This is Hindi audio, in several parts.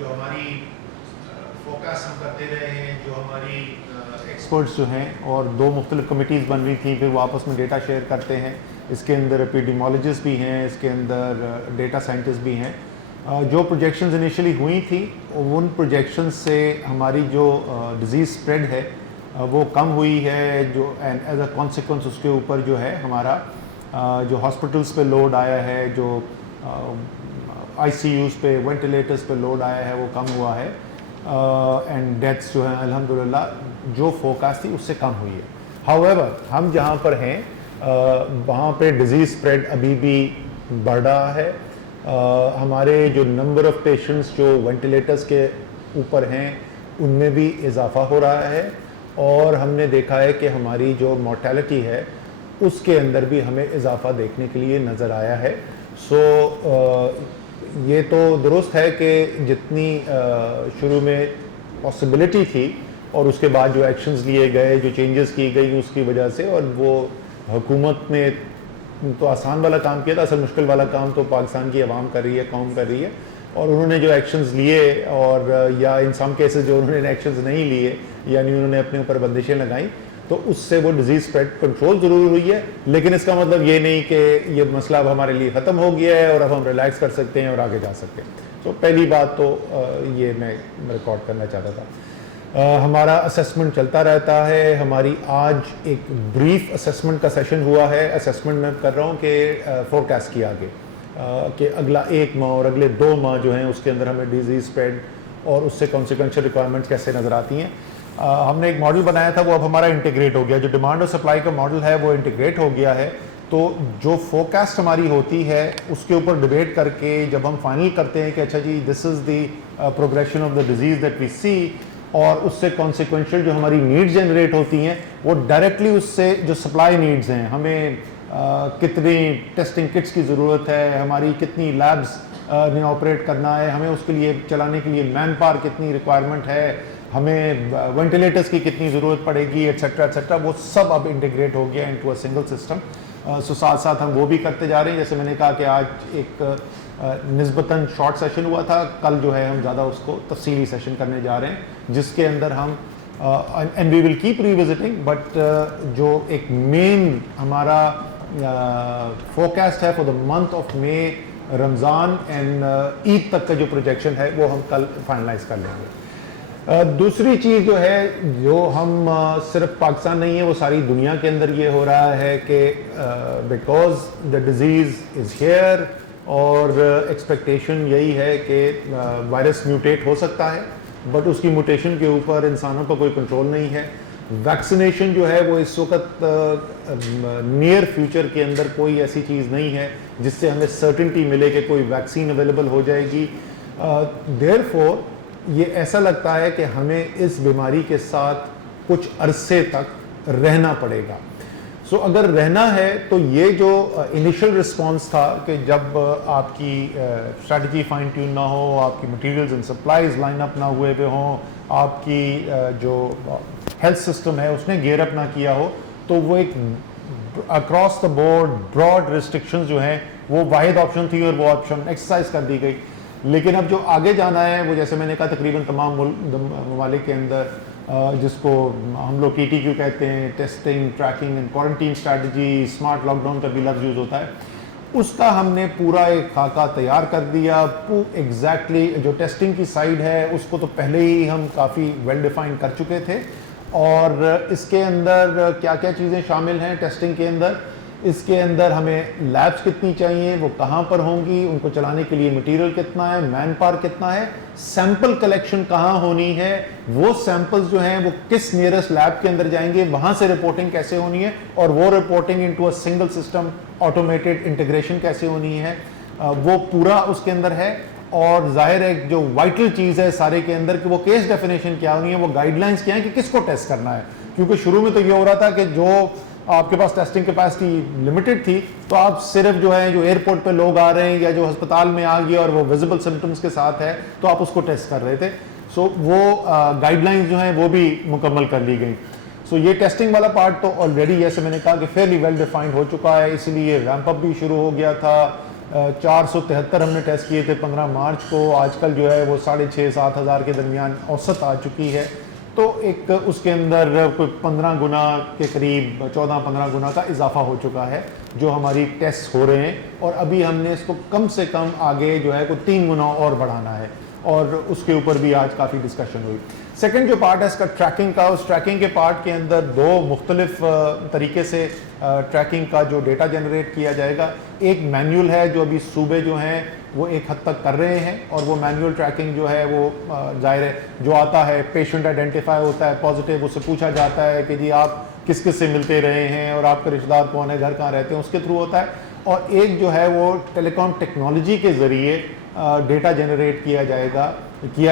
जो हमारी फोकस हम करते रहे हैं, जो हमारी एक्सपर्ट्स जो हैं, और दो मुख्तलिफ कमिटीज़ बन रही थी, फिर वो आपस में डेटा शेयर करते हैं। इसके अंदर एपिडेमोलॉजिस्ट भी हैं, इसके अंदर डेटा साइंटिस्ट भी हैं। जो प्रोजेक्शंस इनिशियली हुई थी उन प्रोजेक्शंस से हमारी जो डिज़ीज़ स्प्रेड है वो कम हुई है, जो एज अ कॉन्सिक्वेंस उसके ऊपर जो है हमारा जो हॉस्पिटल्स पे लोड आया है, जो आईसीयूज़ पे, वेंटिलेटर्स पे लोड आया है, वो कम हुआ है। एंड डेथ्स जो हैं अल्हम्दुलिल्लाह जो फोकास्ट थी उससे कम हुई है। हाउएवर हम जहाँ पर हैं वहाँ पे डिज़ीज़ स्प्रेड अभी भी बढ़ रहा है। हमारे जो नंबर ऑफ़ पेशेंट्स जो वेंटिलेटर्स के ऊपर हैं उनमें भी इजाफ़ा हो रहा है, और हमने देखा है कि हमारी जो मोर्टेलिटी है उसके अंदर भी हमें इजाफ़ा देखने के लिए नज़र आया है। सो ये तो दुरुस्त है कि जितनी शुरू में पॉसिबिलिटी थी और उसके बाद जो एक्शंस लिए गए, जो चेंजेस की गई उसकी वजह से, और वो हुकूमत ने तो आसान वाला काम किया था, असल मुश्किल वाला काम तो पाकिस्तान की आवाम कर रही है, कौम कर रही है। और उन्होंने जो एक्शंस लिए, और या इन सम केसेस जो उन्होंने एक्शंस नहीं लिए, यानी उन्होंने अपने ऊपर बंदिशें लगाई, तो उससे वो डिज़ीज़ स्प्रेड कंट्रोल ज़रूर हुई है। लेकिन इसका मतलब ये नहीं कि ये मसला अब हमारे लिए ख़त्म हो गया है और अब हम रिलैक्स कर सकते हैं और आगे जा सकते हैं। तो पहली बात तो ये मैं रिकॉर्ड करना चाहता था। हमारा असेसमेंट चलता रहता है। हमारी आज एक ब्रीफ असेसमेंट का सेशन हुआ है। असेसमेंट मैं कर रहा हूँ कि फोरकास्ट किया आगे कि अगला 1 माह और अगले 2 माह जो हैं उसके अंदर हमें डिजीज़ स्प्रेड और उससे कॉन्सिक्वेंशियल रिक्वायरमेंट्स कैसे नज़र आती हैं। हमने एक मॉडल बनाया था, वो अब हमारा इंटीग्रेट हो गया। जो डिमांड और सप्लाई का मॉडल है वो इंटीग्रेट हो गया है। तो जो फोरकास्ट हमारी होती है उसके ऊपर डिबेट करके जब हम फाइनल करते हैं कि अच्छा जी this is the progression of the disease that we see, और उससे कॉन्सिक्वेंशियल जो हमारी नीड्स जनरेट होती हैं वो डायरेक्टली उससे जो सप्लाई नीड्स हैं, हमें कितनी टेस्टिंग किट्स की ज़रूरत है, हमारी कितनी लैब्स ने ऑपरेट करना है, हमें उसके लिए चलाने के लिए मैन पावर कितनी रिक्वायरमेंट है, हमें वेंटिलेटर्स की कितनी ज़रूरत पड़ेगी, एट्सेट्रा एट्सेट्रा, वो सब अब इंटीग्रेट हो गया इनटू अ सिंगल सिस्टम। सो साथ साथ हम वो भी करते जा रहे हैं। जैसे मैंने कहा कि आज एक निस्बतन शॉर्ट सेशन हुआ था, कल जो है हम ज़्यादा उसको तफसीली सेशन करने जा रहे हैं, जिसके अंदर हम and we will keep revisiting, but जो एक मेन हमारा फोरकास्ट है for the month of May, Ramzan and Eid तक का जो प्रोजेक्शन है वो हम कल फाइनलाइज कर लेंगे। दूसरी चीज़ जो है, जो हम सिर्फ पाकिस्तान नहीं है, वो सारी दुनिया के अंदर ये हो रहा है कि because the disease is here, और एक्सपेक्टेशन यही है कि वायरस म्यूटेट हो सकता है, बट उसकी म्यूटेशन के ऊपर इंसानों का कोई कंट्रोल नहीं है। वैक्सीनेशन जो है वो इस वक्त नियर फ्यूचर के अंदर कोई ऐसी चीज़ नहीं है जिससे हमें सर्टेनिटी मिले कि कोई वैक्सीन अवेलेबल हो जाएगी। देयरफॉर ये ऐसा लगता है कि हमें इस बीमारी के साथ कुछ अरसे तक रहना पड़ेगा। सो अगर रहना है तो ये जो इनिशियल रिस्पांस था कि जब आपकी स्ट्रैटेजी फाइन ट्यून ना हो, आपकी materials and supplies line up ना हुए हों, आपकी जो हेल्थ सिस्टम है उसने गियर अप ना किया हो, तो वो एक across the board broad restrictions जो हैं वो वाहिद ऑप्शन थी और वो ऑप्शन एक्सरसाइज कर दी गई। लेकिन अब जो आगे जाना है वो, जैसे मैंने कहा, तकरीबन तमाम ममालिक के अंदर जिसको हम लोग TTQ कहते हैं, testing, tracking and quarantine strategy, smart lockdown का भी लफ्ज़ यूज़ होता है, उसका हमने पूरा एक खाका तैयार कर दिया। एग्जैक्टली जो टेस्टिंग की साइड है उसको तो पहले ही हम काफ़ी वेल डिफाइन कर चुके थे, और इसके अंदर क्या क्या चीज़ें शामिल हैं टेस्टिंग के अंदर। इसके अंदर हमें लैब्स कितनी चाहिए, वो कहाँ पर होंगी, उनको चलाने के लिए मटेरियल कितना है, मैन पावर कितना है, सैंपल कलेक्शन कहाँ होनी है, वो सैंपल्स जो हैं वो किस नियरेस्ट लैब के अंदर जाएंगे, वहाँ से रिपोर्टिंग कैसे होनी है, और वो reporting into a single system automated integration कैसे होनी है, वो पूरा उसके अंदर है। और जाहिर है जो वाइटल चीज़ है सारे के अंदर कि वो केस डेफिनेशन क्या होनी है, वो गाइडलाइंस क्या है कि किसको टेस्ट करना है। क्योंकि शुरू में तो ये हो रहा था कि जो आपके पास टेस्टिंग कैपेसिटी लिमिटेड थी, तो आप सिर्फ जो है जो एयरपोर्ट पे लोग आ रहे हैं या जो अस्पताल में आ गया और वो विजिबल सिम्टम्स के साथ है तो आप उसको टेस्ट कर रहे थे। सो वो गाइडलाइंस जो हैं वो भी मुकम्मल कर ली गई। सो ये टेस्टिंग वाला पार्ट तो ऑलरेडी, जैसे मैंने कहा, कि फेयरली वेल डिफाइंड हो चुका है, इसलिए रैंप अप भी शुरू हो गया था। 473 हमने टेस्ट किए थे 15 मार्च को, आजकल जो है वो 6,500-7 हज़ार के दरमियान औसत आ चुकी है। तो एक उसके अंदर कोई 15 गुना के करीब 14-15 गुना का इजाफा हो चुका है जो हमारी टेस्ट हो रहे हैं, और अभी हमने इसको कम से कम आगे जो है कोई 3 गुना और बढ़ाना है, और उसके ऊपर भी आज काफ़ी डिस्कशन हुई। सेकंड जो पार्ट है इसका ट्रैकिंग का, उस ट्रैकिंग के पार्ट के अंदर 2 मुख्तलिफ तरीके से ट्रैकिंग का जो डेटा जनरेट किया जाएगा। एक मैनुअल है जो अभी सूबे जो हैं वो एक हद तक कर रहे हैं, और वो मैनुअल ट्रैकिंग जो है वो जाहिर है जो आता है पेशेंट आइडेंटिफाई होता है पॉजिटिव, उससे पूछा जाता है कि जी आप किस किस से मिलते रहे हैं और आपके रिश्तेदार कौन है, घर कहाँ रहते हैं, उसके थ्रू होता है। और एक जो है वो टेलीकॉम टेक्नोलॉजी के ज़रिए डेटा जनरेट किया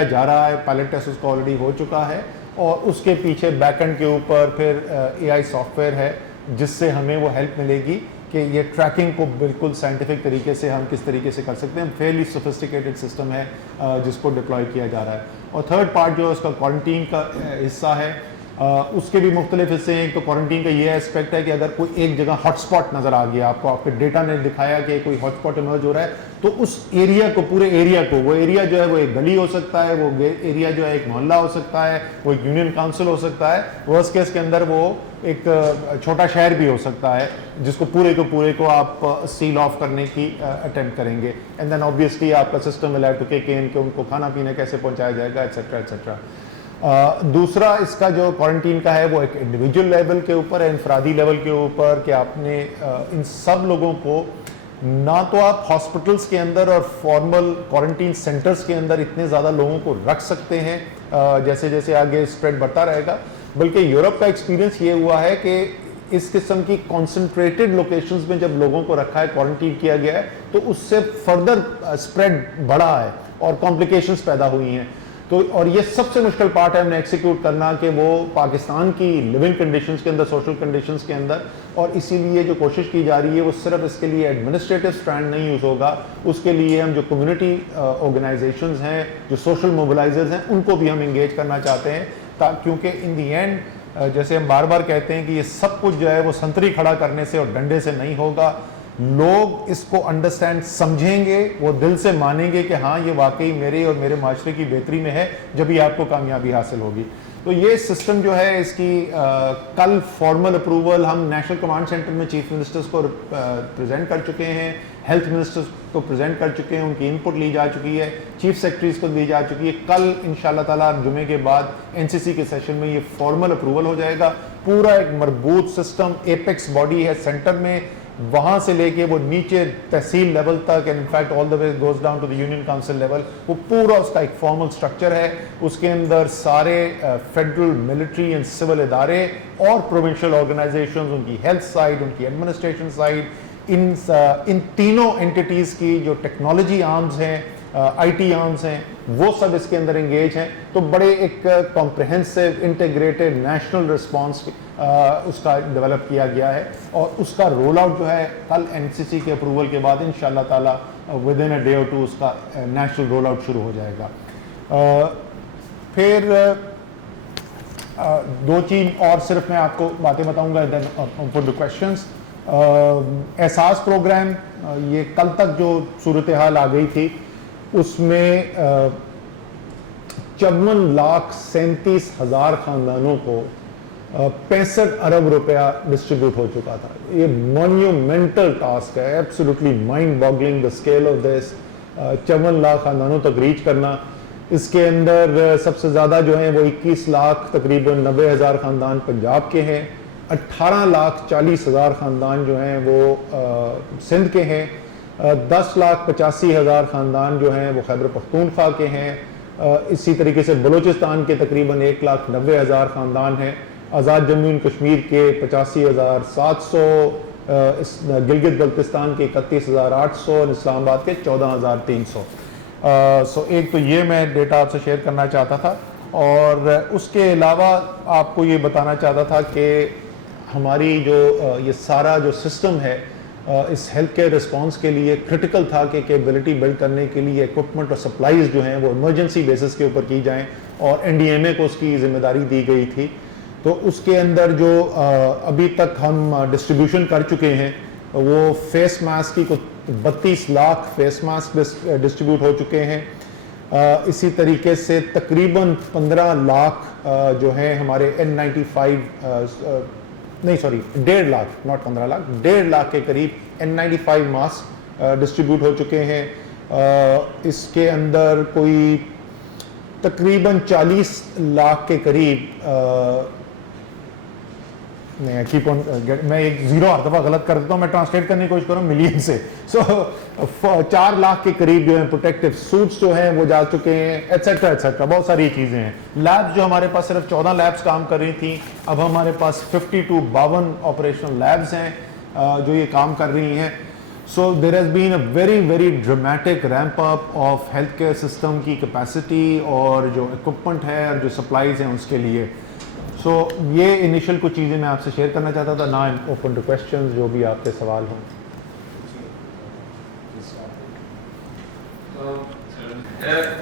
जा रहा है, पायलट टेस्ट उसका ऑलरेडी हो चुका है, और उसके पीछे बैकएंड के ऊपर फिर AI सॉफ्टवेयर है जिससे हमें वो हेल्प मिलेगी कि ये ट्रैकिंग को बिल्कुल साइंटिफिक तरीके से हम किस तरीके से कर सकते हैं। फेयरली सोफिस्टिकेटेड सिस्टम है जिसको डिप्लॉय किया जा रहा है। और थर्ड पार्ट जो है उसका क्वारंटीन का हिस्सा है, उसके भी मुख्तलिफ हिस्से हैं। एक तो क्वारंटीन का ये एस्पेक्ट है कि अगर कोई एक जगह हॉटस्पॉट नज़र आ गया आपको, आपके डेटा ने दिखाया कि कोई हॉटस्पॉट इमर्ज हो रहा है, तो उस एरिया को, पूरे एरिया को, वो एरिया जो है वो एक गली हो सकता है, वो एरिया जो है एक मोहल्ला हो सकता है, वो एक यूनियन काउंसिल हो सकता है, वर्स्ट केस के अंदर वो एक छोटा शहर भी हो सकता है, जिसको पूरे को आप सील ऑफ करने की अटेम्प्ट करेंगे। एंड देन ऑब्वियसली आपका system will have to kick in कि उनको खाना पीना कैसे पहुंचाया जाएगा, एटसेट्रा एटसेट्रा। दूसरा इसका जो क्वारंटीन का है वो एक इंडिविजुअल लेवल के ऊपर है, इंफरादी लेवल के ऊपर, कि आपने इन सब लोगों को ना तो आप हॉस्पिटल्स के अंदर और फॉर्मल क्वारंटीन सेंटर्स के अंदर इतने ज़्यादा लोगों को रख सकते हैं जैसे जैसे आगे स्प्रेड बढ़ता रहेगा, बल्कि यूरोप का एक्सपीरियंस ये हुआ है कि इस किस्म की कॉन्सेंट्रेटेड लोकेशंस में जब लोगों को रखा है, क्वारंटीन किया गया है, तो उससे फर्दर स्प्रेड बढ़ा है और कॉम्प्लिकेशंस पैदा हुई हैं। तो और ये सबसे मुश्किल पार्ट है हमने एक्सिक्यूट करना कि वो पाकिस्तान की लिविंग कंडीशंस के अंदर, सोशल कंडीशंस के अंदर, और इसीलिए जो कोशिश की जा रही है वो सिर्फ इसके लिए एडमिनिस्ट्रेटिव स्ट्रैंड नहीं यूज़ होगा, उसके लिए हम जो कम्युनिटी ऑर्गेनाइजेशंस हैं, जो सोशल मोबिलाइजर्स हैं, उनको भी हम इंगेज करना चाहते हैं, क्योंकि इन दी एंड जैसे हम बार बार कहते हैं कि ये सब कुछ जो है वो संतरी खड़ा करने से और डंडे से नहीं होगा। लोग इसको अंडरस्टैंड समझेंगे, वो दिल से मानेंगे कि हाँ ये वाकई मेरे और मेरे माशरे की बेहतरी में है, जब ही आपको कामयाबी हासिल होगी। तो ये सिस्टम जो है इसकी कल फॉर्मल अप्रूवल हम नेशनल कमांड सेंटर में चीफ मिनिस्टर्स को प्रेजेंट कर चुके हैं, हेल्थ मिनिस्टर्स को प्रेजेंट कर चुके हैं, उनकी इनपुट ली जा चुकी है, चीफ सेक्रेटरीज को दी जा चुकी है। कल इंशाल्लाह ताला जुमे के बाद एनसीसी के सेशन में ये फॉर्मल अप्रूवल हो जाएगा। पूरा एक मरबूत सिस्टम, एपेक्स बॉडी है सेंटर में, वहाँ से लेके वो नीचे तहसील लेवल तक, and in fact all the way goes down to the union council level, वो पूरा उसका एक फॉर्मल स्ट्रक्चर है। उसके अंदर सारे फेडरल, मिलिट्री एंड सिविल इदारे और प्रोविंशियल ऑर्गेनाइजेशंस, उनकी हेल्थ साइड, उनकी एडमिनिस्ट्रेशन साइड, इन तीनों एंटिटीज़ की जो टेक्नोलॉजी आर्म्स हैं, IT आर्म्स हैं, वो सब इसके अंदर इंगेज हैं। तो बड़े एक कॉम्प्रिहेंसिव इंटीग्रेटेड नेशनल रिस्पांस उसका डेवलप किया गया है, और उसका रोल आउट जो है कल NCC के अप्रूवल के बाद इंशाल्लाह ताला विद इन अ डे और टू उसका नेशनल रोल आउट शुरू हो जाएगा। फिर 2-3 और सिर्फ मैं आपको बातें बताऊंगा, देन फॉर द क्वेश्चंस। एहसास प्रोग्राम, ये कल तक जो सूरत हाल आ गई थी उसमें 54,37,000 खानदानों को 65 अरब रुपया डिस्ट्रीब्यूट हो चुका था। ये मॉन्यूमेंटल टास्क है, absolutely mind boggling the scale of this. 54 lakh खानदानों तक रीच करना। इसके अंदर सबसे ज़्यादा जो हैं वो 21 लाख तकरीबन 90,000 ख़ानदान पंजाब के हैं, 18,40,000 ख़ानदान जो हैं वो सिंध के हैं, 10,85,000 ख़ानदान जो हैं वो खैबर पख्तूनख्वा के हैं। इसी तरीके से बलूचिस्तान के तकरीबन 1,90,000 ख़ानदान हैं, आज़ाद जम्मू एंड कश्मीर के 85,700, गिलगित बल्तिस्तान के 31,800 और इस्लामाबाद के 14,300। सो एक तो ये मैं डेटा आपसे शेयर करना चाहता था, और उसके अलावा आपको ये बताना चाहता था कि हमारी जो ये सारा जो सिस्टम है इस हेल्थ केयर रिस्पॉन्स के लिए क्रिटिकल था कि कैपेबिलिटी बिल्ड करने के लिए इक्विपमेंट और सप्लाईज जो हैं वो इमरजेंसी बेसिस के ऊपर की जाएं, और NDMA को उसकी जिम्मेदारी दी गई थी। तो उसके अंदर जो अभी तक हम डिस्ट्रीब्यूशन कर चुके हैं वो फेस मास्क की कुछ 32 लाख फेस मास्क डिस्ट्रीब्यूट हो चुके हैं। इसी तरीके से तकरीबन 15 लाख जो है हमारे N95 नहीं सॉरी 1.5 लाख, नॉट 15 लाख, 1.5 लाख के करीब N95 मास्क डिस्ट्रीब्यूट हो चुके हैं। इसके अंदर कोई तकरीबन 40 लाख के करीब नहीं कीप ऑन मैं एक जीरो हर दफ़ा गलत कर देता हूँ, मैं ट्रांसलेट करने की कोशिश करूँ मिलियन से। सो 4 लाख के करीब जो है प्रोटेक्टिव सूट्स जो हैं वो जा चुके हैं, एट्सेट्रा एट्सेट्रा, बहुत सारी चीज़ें हैं। लैब्स जो हमारे पास सिर्फ 14 लैब्स काम कर रही थी, अब हमारे पास 52 ऑपरेशनल लैब्स हैं जो ये काम कर रही हैं। So there has been a very very dramatic ramp up of health care system की कैपेसिटी और जो इक्विपमेंट है और जो सप्लाईज हैं उसके लिए। सो ये इनिशियल कुछ चीज़ें मैं आपसे शेयर करना चाहता था। ना I am open two questions, जो भी आपके सवाल हों।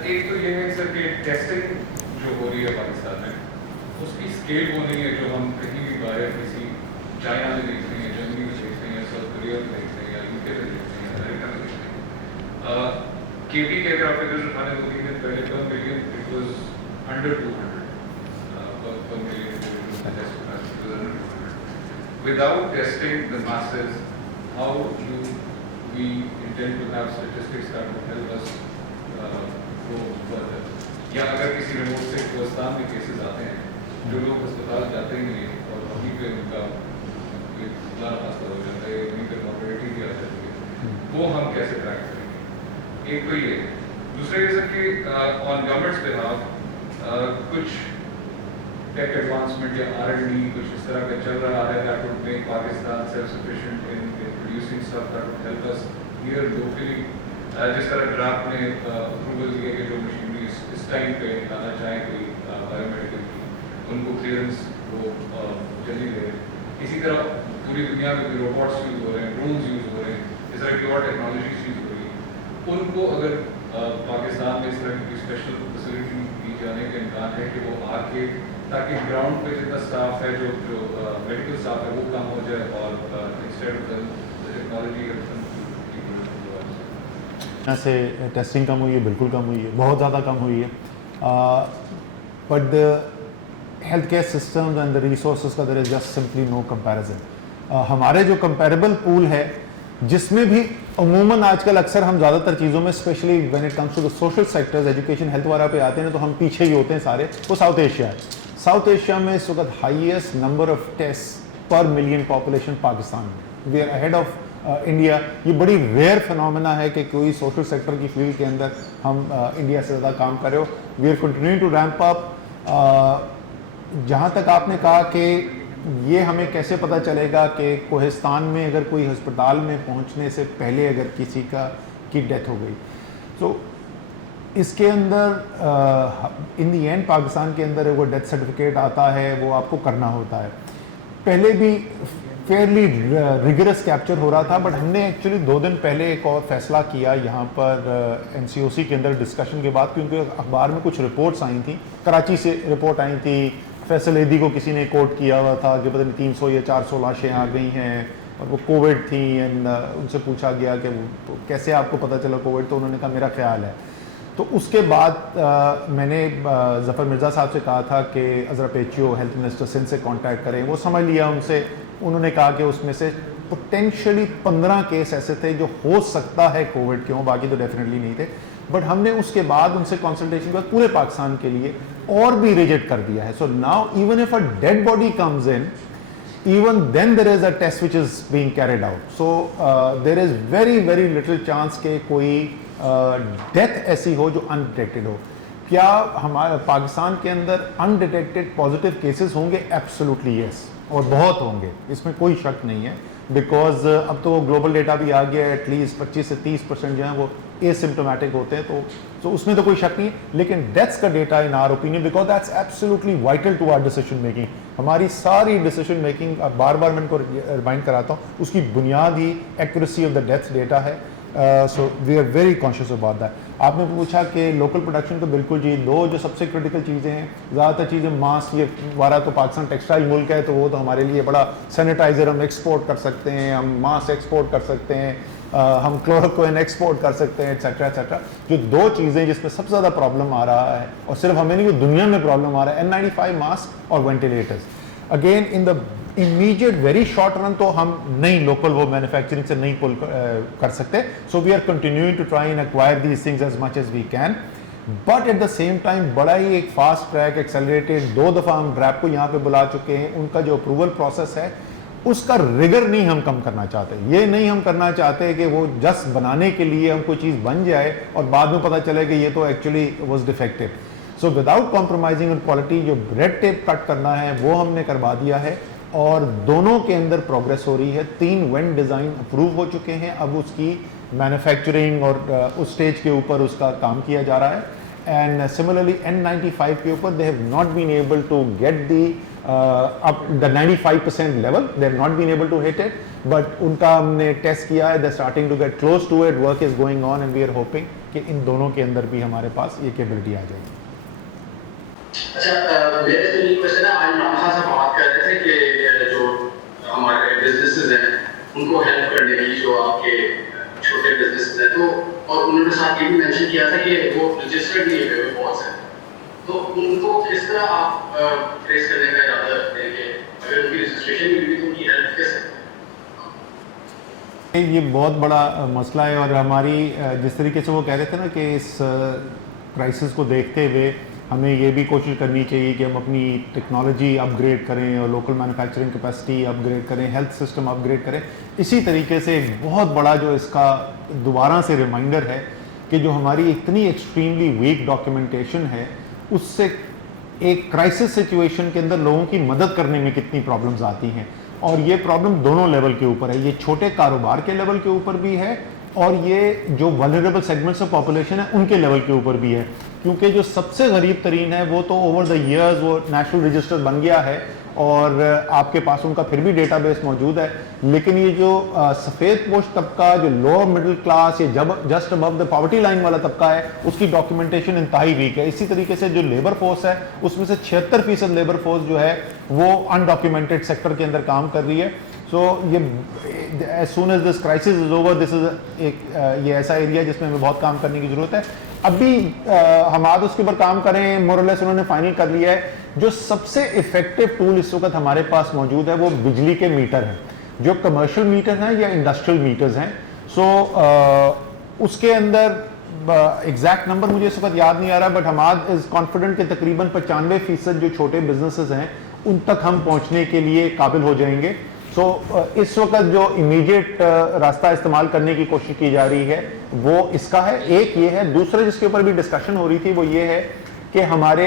एक तो ये है सर कि टेस्टिंग जो हो रही है पाकिस्तान में उसकी स्केल वो नहीं है जो हम कहीं भी बाहर किसी चाइना में देख रहे हैं, जर्मनी में देख रहे हैं, साउथ कोरिया में देख रहे हैं, या यूके में देख रहे हैं, अमेरिका में देख रहे हैं। केपी के अगर आप फिगर उठाने को देखें पहले पर million it was under 200 per million individuals the test capacity was under 200. Without testing the masses, how do we intend to have statistics that will help us go further? या अगर किसी रिमोट से हिंदुस्तान में केसेस आते हैं जो लोग अस्पताल जाते ही नहीं और वहीं पे उनका लाना हासिल हो जाता है, वहीं पे मॉर्बिडिटी भी आ जाती है, वो हम कैसे ट्रैक करेंगे? एक तो ये। दूसरा ये सर कि ऑन गवर्नमेंट्स बिहाफ कुछ टेक एडवांसमेंट या R&D कुछ इस तरह का चल रहा है that would make Pakistan self-sufficient in producing stuff that would help us here locally. जिस तरह ड्राफ्ट ने अप्रूवल दिए कि जो मशीनरी इस टाइम पे आना चाहे कोई बायोमेडिकल की, उनको क्लियरेंस वो जल्दी दे। इसी तरह पूरी दुनिया में भी रोबोट्स यूज़ हो रहे हैं, ड्रोन्स यूज़ हो रहे हैं, इस तरह की और टेक्नोलॉजीज यूज़ हो रही है। उनको अगर पाकिस्तान में इस तरह की स्पेशल फैसिलिटी दी जाने का इम्कान है कि वो आके ताकि ग्राउंड पे जितना स्टाफ है जो मेडिकल स्टाफ है वो कम हो जाए और इंस्टेड ऑफ द टेक्नोलॉजी से टेस्टिंग कम हुई है, बिल्कुल कम हुई है, बहुत ज़्यादा कम हुई है। But the health care system and the resources का there is just simply no comparison. हमारे जो कंपेरेबल पूल है जिसमें भी अमूमन आजकल अक्सर हम ज़्यादातर चीज़ों में especially when it comes to the social sectors, education, health वगैरह पे आते हैं तो हम पीछे ही होते हैं सारे, वो साउथ एशिया है। साउथ एशिया में इस वक्त highest number of test per million population Pakistan में, we are ahead of India. ये बड़ी रेयर फिनोमेना है कि कोई सोशल सेक्टर की फील्ड के अंदर हम इंडिया से ज़्यादा काम कर रहे हो। We are continuing to ramp up. जहाँ तक आपने कहा कि ये हमें कैसे पता चलेगा कि कोहिस्तान में अगर कोई अस्पताल में पहुँचने से पहले अगर किसी की डेथ हो गई, तो इसके अंदर इन दी एंड पाकिस्तान के अंदर वो डेथ सर्टिफिकेट आता है, वो आपको करना होता है। पहले भी फेयरली रिगरस कैप्चर हो रहा था, बट हमने एक्चुअली 2 दिन पहले एक और फैसला किया यहाँ पर NCOC के अंदर डिस्कशन के बाद, क्योंकि अखबार में कुछ रिपोर्ट्स आई थी, कराची से रिपोर्ट आई थी, फैसल एदी को किसी ने कोट किया हुआ था कि पता नहीं 300 या 400 लाशें आ गई हैं और वो कोविड थी। एंड उनसे पूछा गया कि तो कैसे आपको पता चला कोविड, तो उन्होंने कहा मेरा ख्याल है। तो उसके बाद मैंने ज़फ़र मिर्ज़ा साहब से कहा था कि अज़रा पेचियो हेल्थ मिनिस्टर सिंध से कांटेक्ट करें, वो समझ लिया उनसे। उन्होंने कहा कि उसमें से पोटेंशियली 15 केस ऐसे थे जो हो सकता है कोविड के हों, बाकी तो डेफिनेटली नहीं थे। बट हमने उसके बाद उनसे कंसल्टेशन के बाद पूरे पाकिस्तान के लिए और भी रिजेक्ट कर दिया है। So now even if a dead body comes in, even then there is a test which is being carried out. So there is very very little chance कि कोई डेथ ऐसी हो जो अनडिटेक्टेड हो। क्या हमारे पाकिस्तान के अंदर अनडिटेक्टेड पॉजिटिव केसेस होंगे? एब्सोल्युटली यस, और बहुत होंगे, इसमें कोई शक नहीं है। बिकॉज अब तो ग्लोबल डेटा भी आ गया है, एटलीस्ट 25 से 30% जो है वो एसिम्टोमेटिक होते हैं, तो उसमें तो कोई शक नहीं। लेकिन डेथ्स का data in our opinion, because that's absolutely vital to our decision making, हमारी सारी डिसीजन मेकिंग, बार बार मैं इनको रिमाइंड कराता हूँ, उसकी बुनियाद ही accuracy of the death data है। So we are very conscious about that. आपने पूछा कि लोकल प्रोडक्शन तो बिल्कुल जी, 2 जो सबसे क्रिटिकल चीज़ें हैं, ज़्यादातर चीज़ें मास्क, ये हमारा तो पाकिस्तान टेक्सटाइल मुल्क है, तो वो तो हमारे लिए बड़ा सैनिटाइज़र हम एक्सपोर्ट कर सकते हैं, हम मास्क एक्सपोर्ट कर सकते हैं, हम क्लोरोक्विन एक्सपोर्ट कर सकते हैं, एटसेट्रा एटसेट्रा। जो दो चीज़ें जिसमें सबसे ज़्यादा प्रॉब्लम आ रहा है, और सिर्फ हमें नहीं, दुनिया में प्रॉब्लम आ रहा है, N95 मास्क और ventilators. Again in the immediate very short run तो हम नहीं लोकल वो मैन्युफैक्चरिंग से नहीं पुल कर सकते। So we are continuing to try and acquire these things as much as we can, but at the same time बड़ा ही एक फास्ट ट्रैक एक्सेलरेटेड 2 दफ़ा हम ड्रैप को यहाँ पे बुला चुके हैं। उनका जो अप्रूवल प्रोसेस है उसका रिगर नहीं हम कम करना चाहते। ये नहीं हम करना चाहते कि वो जस्ट बनाने के लिए हम कोई चीज़ बन जाए और बाद में पता चले कि ये तो actually was defective. So without compromising on quality जो रेड टेप कट करना है वो हमने करवा दिया है, और दोनों के अंदर प्रोग्रेस हो रही है। 3 वेंट डिज़ाइन अप्रूव हो चुके हैं, अब उसकी मैन्युफैक्चरिंग और उस स्टेज के ऊपर उसका काम किया जा रहा है। एंड सिमिलरली N95 के ऊपर they have not been able to get the 95% level, they have not been able to hit it, but उनका हमने टेस्ट किया है, they starting to get close to it, work is going on and we are hoping कि इन दोनों के अंदर भी हमारे पास ये कैपेबिलिटी आ जाएगी। अच्छा, मेरे से ये क्वेश्चन है, आज नमहा साहब बात कर रहे थे कि जो हमारे बिजनेसेस हैं उनको हेल्प करने की, जो आपके छोटे बिजनेसेस हैं, तो और उन्होंने साथ ये भी मेंशन किया था कि वो रजिस्टर्ड नहीं हुए बहुत से, तो उनको किस तरह आप ट्रेस करने का इरादा रखते हैं कि अगर उनकी रजिस्ट्रेशन नहीं हुई तो उनकी हेल्प कैसे? ये बहुत बड़ा मसला है, और हमारी जिस तरीके से वो कह रहे थे ना कि इस क्राइसिस को देखते हुए हमें ये भी कोशिश करनी चाहिए कि हम अपनी टेक्नोलॉजी अपग्रेड करें और लोकल मैन्युफैक्चरिंग कैपेसिटी अपग्रेड करें, हेल्थ सिस्टम अपग्रेड करें। इसी तरीके से एक बहुत बड़ा जो इसका दोबारा से रिमाइंडर है कि जो हमारी इतनी एक्सट्रीमली वीक डॉक्यूमेंटेशन है, उससे एक क्राइसिस सिचुएशन के अंदर लोगों की मदद करने में कितनी प्रॉब्लम्स आती हैं। और ये प्रॉब्लम दोनों लेवल के ऊपर है, ये छोटे कारोबार के लेवल के ऊपर भी है, और ये जो वल्नरेबल सेगमेंट्स ऑफ पॉपुलेशन है उनके लेवल के ऊपर भी है। क्योंकि जो सबसे गरीब तरीन है वो तो ओवर द ईयर्स वो नेशनल रजिस्टर बन गया है, और आपके पास उनका फिर भी डेटाबेस मौजूद है, लेकिन ये जो सफ़ेद पोश तबका, जो लोअर मिडिल क्लास या just above the poverty line वाला तबका है, उसकी डॉक्यूमेंटेशन इंतहाई वीक है। इसी तरीके से जो लेबर फोर्स है उसमें से 76% लेबर फोर्स जो है वो अनडॉक्यूमेंटेड सेक्टर के अंदर काम कर रही है। सो ये as soon as this crisis is over, this is एक ये ऐसा एरिया जिसमें हमें बहुत काम करने की ज़रूरत है। अभी हम आज उसके ऊपर काम करें, मोरलेस उन्होंने फाइनल कर लिया है। जो सबसे इफेक्टिव टूल इस वक्त हमारे पास मौजूद है वो बिजली के मीटर हैं, जो कमर्शियल मीटर हैं या इंडस्ट्रियल मीटर्स हैं। सो उसके अंदर एग्जैक्ट नंबर मुझे इस वक्त याद नहीं आ रहा, बट हमाद इज कॉन्फिडेंट कि तकरीबन 95% जो छोटे बिजनेसेस हैं उन तक हम पहुंचने के लिए काबिल हो जाएंगे। सो इस वक्त जो इमीडिएट रास्ता इस्तेमाल करने की कोशिश की जा रही है वो इसका है। एक ये है, दूसरा जिसके ऊपर भी डिस्कशन हो रही थी वो ये है कि हमारे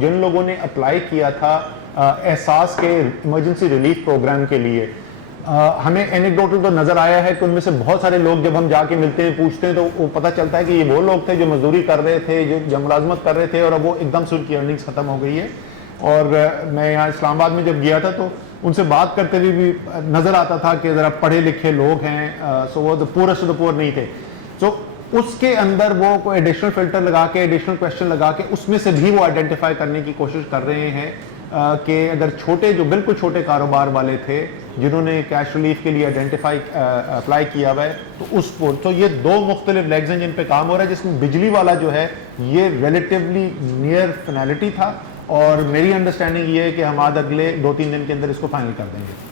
जिन लोगों ने अप्लाई किया था एहसास के इमरजेंसी रिलीफ प्रोग्राम के लिए, हमें एनेक्डोटल तो नज़र आया है कि उनमें से बहुत सारे लोग जब हम जाके मिलते हैं, पूछते हैं, तो वो पता चलता है कि ये वो लोग थे जो मजदूरी कर रहे थे, जो मुलाजमत कर रहे थे, और अब वो एकदम से उनकी अर्निंग्स ख़त्म हो गई है। और मैं यहाँ इस्लामाबाद में जब गया था तो उनसे बात करते हुए भी नज़र आता था कि ज़रा पढ़े लिखे लोग हैं, सो वो पूरेस्ट ऑफ द पुअर नहीं थे। सो उसके अंदर वो कोई एडिशनल फिल्टर लगा के, एडिशनल क्वेश्चन लगा के, उसमें से भी वो आइडेंटिफाई करने की कोशिश कर रहे हैं कि अगर छोटे, जो बिल्कुल छोटे कारोबार वाले थे जिन्होंने कैश रिलीफ के लिए आइडेंटिफाई अप्लाई किया हुआ है, तो उस पर तो ये 2 मुख्तलिफ लेग्स हैं जिन पे काम हो रहा है, जिसमें बिजली वाला जो है ये रिलेटिवली नियर फिनैलिटी था, और मेरी अंडरस्टैंडिंग ये है कि हम आज अगले 2-3 दिन के अंदर इसको फाइनल कर देंगे।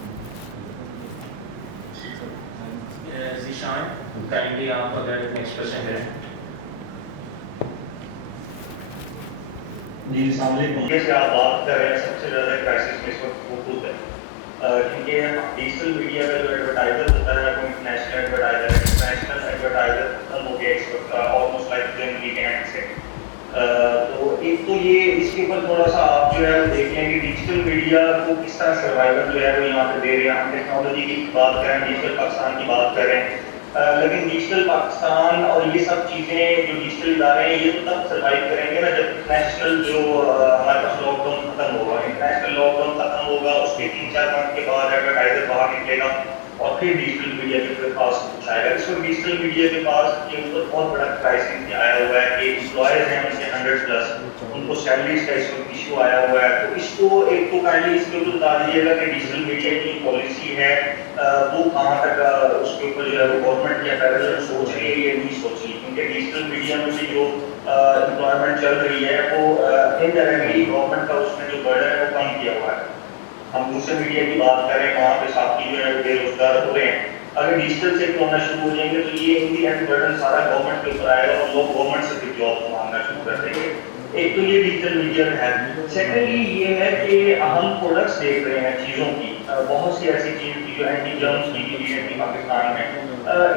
काइंडली आप अगर नेक्स्ट क्वेश्चन करें। जी सामने से आप बात कर रहे हैं, सबसे ज़्यादा क्राइसिस में इस वक्त वो खुद है, क्योंकि डिजिटल मीडिया का जो एडवर्टाइजर होता है वो इंटरनेशनल एडवर्टाइजर खत्म हो गया इस वक्त, ऑलमोस्ट लाइक जनवरी के एंड से। तो एक तो ये इसके ऊपर थोड़ा सा आप जो है देख लें कि डिजिटल मीडिया को किस तरह सर्वाइवल जो है वो यहाँ पे दे रहे हैं। हम टेक्नोलॉजी की बात करें, डिजिटल पाकिस्तान की बात करें, लेकिन डिजिटल पाकिस्तान और ये सब चीज़ें जो डिजिटल इदारे हैं ये तो तब सर्वाइव करेंगे ना जब इंटरनेशनल जो हमारे पास लॉकडाउन खत्म होगा। इंटरनेशनल लॉकडाउन खत्म होगा, उसके 3-4 मंथ के बाद एडवर्टाइजर बाहर निकलेगा और फिर डिजिटल मीडिया के पास कुछ आएगा। इस वक्त डिजिटल मीडिया के पास ये ऊपर बहुत बड़ा क्राइसिस आया हुआ है कि एम्प्लॉयर्स हैं उनके 100+, उनको सैलरीज का इस वक्त इशू आया हुआ है। तो इसको एक तो काइंडली इसके ऊपर बता दीजिएगा कि डिजिटल मीडिया की पॉलिसी है वो कहाँ तक उसके ऊपर जो है वो गवर्नमेंट या फेडरल सोच रही है या नहीं सोच रही, क्योंकि डिजिटल मीडिया में से जो एम्प्लॉयमेंट चल रही है वो इनडायरेक्टली गवर्नमेंट का उसमें जो बर्डन है वो कम किया हुआ है। हम दूसरे मीडिया की बात करें वहाँ पे साथी जो है बेरोजगार हो रहे हैं, अगर डिजिटल से होना शुरू हो जाएंगे तो ये इन दी एंड बर्डन सारा गवर्नमेंट के ऊपर आएगा और लोग गवर्नमेंट से फिर जॉब मांगना शुरू कर देंगे। एक तो ये डिजिटल मीडिया में है। सेकेंडली ये है कि हम प्रोडक्ट्स देख रहे हैं चीज़ों की, बहुत सी ऐसी चीज़ की जो एंटी जर्म्स की चीज़ें थी पाकिस्तान में,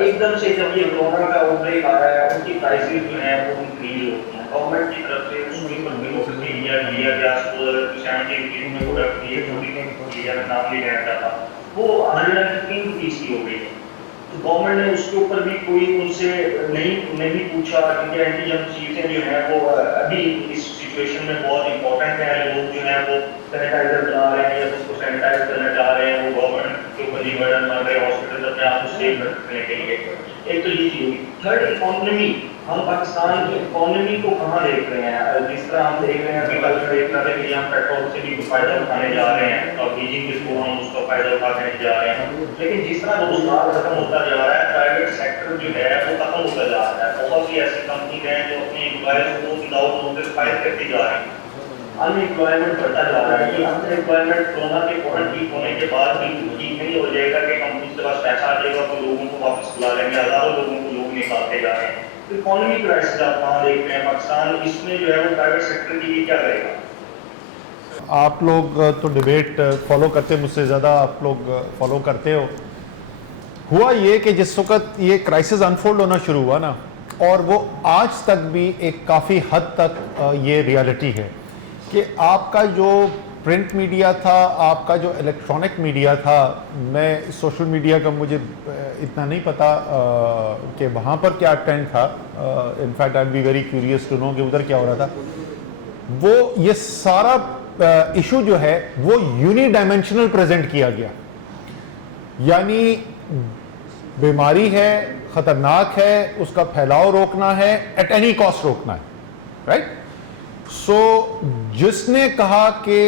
एकदम से जब ये कोरोना का आउटब्रेक आया है उनकी प्राइसेस जो है वो इंक्रीज होती हैं। गवर्नमेंट की तरफ से उसके ऊपर लिया गया 70 रुपीज़ में प्रोडक्ट दिए, जो नाम नहीं लेना चाहता, वो 115 रुपीज़ की हो गई। तो गवर्नमेंट ने उसके ऊपर भी कोई उनसे नहीं पूछा, क्योंकि एंटी जर्म चीज़ें जो है वो अभी इस सिचुएशन में बहुत इंपॉर्टेंट है। लोग जो है वो सैनिटाइजर बना रहे हैं या उसको सैनिटाइज करना चाह रहे हैं, वो गवर्नमेंट के ऊपर ही बर्डन बन रहे हैं हॉस्पिटल अपने आप को सेव रखने के लिए। एक तो ये चीज़ होगी। थर्ड, इकोनॉमी, हम पाकिस्तान की इकोनॉमी को कहाँ देख रहे हैं? जिस तरह हम देख रहे हैं अभी कल देख रहे थे कि हम पेट्रोल से भी फायदा उठाने जा रहे हैं और बीजिंग जिसको हम उसका फायदा उठाने जा रहे हैं, लेकिन जिस तरह रोजगार खत्म होता जा रहा है, प्राइवेट सेक्टर जो है वो खत्म होता जा रहा है। बहुत सी ऐसी कंपनी हैं जो अपने एम्प्लॉयज को विदाउट नोटिस फायर करती जा रही है। अनएम्प्लॉयमेंट बढ़ता जा रहा है। ये अनएम्प्लॉयमेंट कोरोना के फौरन ठीक होने के बाद भी ठीक नहीं हो जाएगा कि कंपनी के पास पैसा आ जाएगा तो लोगों को वापस बुला लेंगे, हजारों लोगों को लोग निकालते जा रहे हैं। तो इकोनॉमी क्राइसिस आप कहाँ देख रहे हैं पाकिस्तान, इसमें जो है वो प्राइवेट सेक्टर की क्या करेगा? आप लोग तो डिबेट फॉलो करते, मुझसे ज़्यादा आप लोग फॉलो करते हो। हुआ ये कि जिस वक्त ये क्राइसिस अनफोल्ड होना शुरू हुआ ना, और वो आज तक भी एक काफ़ी हद तक ये रियलिटी है कि आपका जो प्रिंट मीडिया था, आपका जो इलेक्ट्रॉनिक मीडिया था, मैं सोशल मीडिया का मुझे इतना नहीं पता कि वहाँ पर क्या ट्रेंड था, in fact I be very curious to know कि उधर क्या हो रहा था। वो ये सारा इशू जो है वो यूनिडायमेंशनल प्रेजेंट किया गया, यानी बीमारी है, खतरनाक है, उसका फैलाव रोकना है, एट एनी कॉस्ट रोकना है, राइट? सो जिसने कहा कि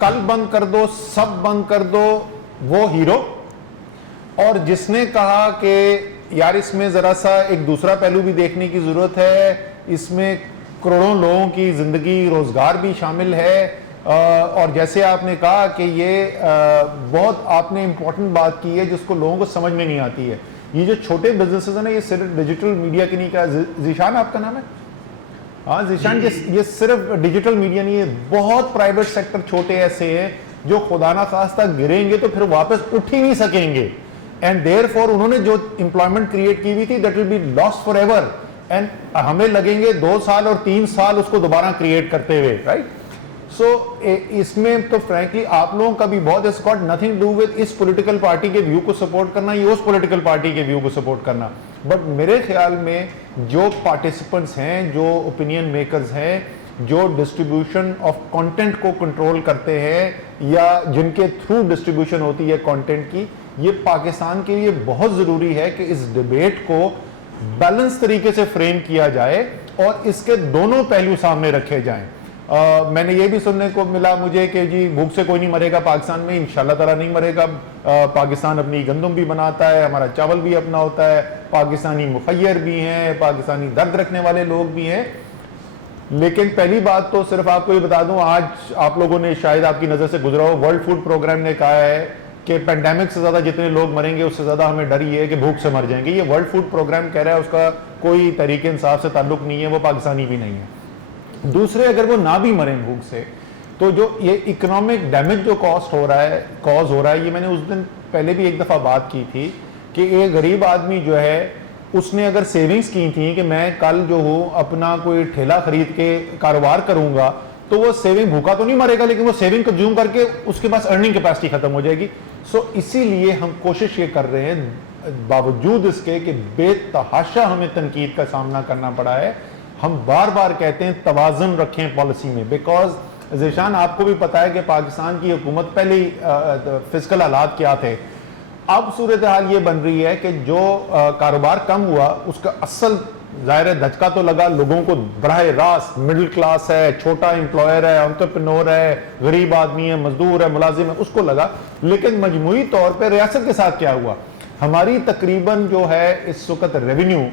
कल बंद कर दो, सब बंद कर दो, वो हीरो, और जिसने कहा कि यार इसमें जरा सा एक दूसरा पहलू भी देखने की जरूरत है, इसमें करोड़ों लोगों की जिंदगी, रोजगार भी शामिल है, और जैसे आपने कहा कि ये बहुत आपने इंपॉर्टेंट बात की है जिसको लोगों को समझ में नहीं आती है। ये जो छोटे बिजनेसेस है ना, ये सिर्फ डिजिटल मीडिया की नहीं, क्या जीशान आपका नाम है? हाँ जीशान, ये सिर्फ डिजिटल मीडिया नहीं है, बहुत प्राइवेट सेक्टर छोटे ऐसे हैं जो खुदा ना खास्ता गिरेंगे तो फिर वापस उठ ही नहीं सकेंगे, एंड देयरफॉर उन्होंने जो एम्प्लॉयमेंट क्रिएट की हुई थी that will be lost for ever, and हमें लगेंगे 2 साल और 3 साल उसको दोबारा क्रिएट करते हुए, राइट? सो इसमें तो फ्रैंकली आप लोगों का भी बहुत, it's got nothing do with इस पॉलिटिकल पार्टी के व्यू को सपोर्ट करना या उस पॉलिटिकल पार्टी के व्यू को सपोर्ट करना, बट मेरे ख्याल में जो पार्टिसिपेंट्स हैं, जो ओपिनियन मेकर्स हैं, जो डिस्ट्रीब्यूशन ऑफ कंटेंट को कंट्रोल करते हैं या जिनके थ्रू डिस्ट्रीब्यूशन होती है कंटेंट की, ये पाकिस्तान के लिए बहुत ज़रूरी है कि इस डिबेट को बैलेंस तरीके से फ्रेम किया जाए और इसके दोनों पहलू सामने रखे जाएं। मैंने ये भी सुनने को मिला मुझे कि जी भूख से कोई नहीं मरेगा पाकिस्तान में, इंशाल्लाह ताला नहीं मरेगा। पाकिस्तान अपनी गंदम भी बनाता है, हमारा चावल भी अपना होता है, पाकिस्तानी मुखैर भी हैं, पाकिस्तानी दर्द रखने वाले लोग भी हैं। लेकिन पहली बात तो सिर्फ आपको ये बता दूं, आज आप लोगों ने शायद आपकी नज़र से गुजरा हो, वर्ल्ड फूड प्रोग्राम ने कहा है कि पेंडेमिक से ज़्यादा जितने लोग मरेंगे उससे ज़्यादा हमें डर ये है कि भूख से मर जाएंगे। ये वर्ल्ड फूड प्रोग्राम कह रहा है, उसका कोई तरीके इंसाफ से ताल्लुक नहीं है, वो पाकिस्तानी भी नहीं है। दूसरे, अगर वो ना भी मरें भूख से, तो जो ये इकोनॉमिक डैमेज जो कॉज हो रहा है, ये मैंने उस दिन पहले भी एक दफ़ा बात की थी कि एक गरीब आदमी जो है उसने अगर सेविंग्स की थी कि मैं कल जो हूँ अपना कोई ठेला खरीद के कारोबार करूँगा, तो वो सेविंग, भूखा तो नहीं मरेगा लेकिन वो सेविंग कंज्यूम करके उसके पास अर्निंग कैपेसिटी खत्म हो जाएगी। सो इसीलिए हम कोशिश ये कर रहे हैं, बावजूद इसके कि बेतहाशा हमें तनकीद का सामना करना पड़ा है, हम बार बार कहते हैं तवाज़ुन रखें पॉलिसी में, बिकॉज ज़ीशान आपको भी पता है कि पाकिस्तान की हुकूमत पहले ही फिजिकल हालात क्या थे, अब सूरत हाल ये बन रही है कि जो कारोबार कम हुआ उसका असल जाहिर है धचका तो लगा लोगों को, बराह रास्त मिडिल क्लास है, छोटा एम्प्लॉयर है, एंटरप्रेन्योर है, गरीब आदमी है, मजदूर है, मुलाजिम है, उसको लगा। लेकिन मजमूई तौर पे रियासत के साथ क्या हुआ, हमारी तकरीबन जो है इस वक्त रेवेन्यू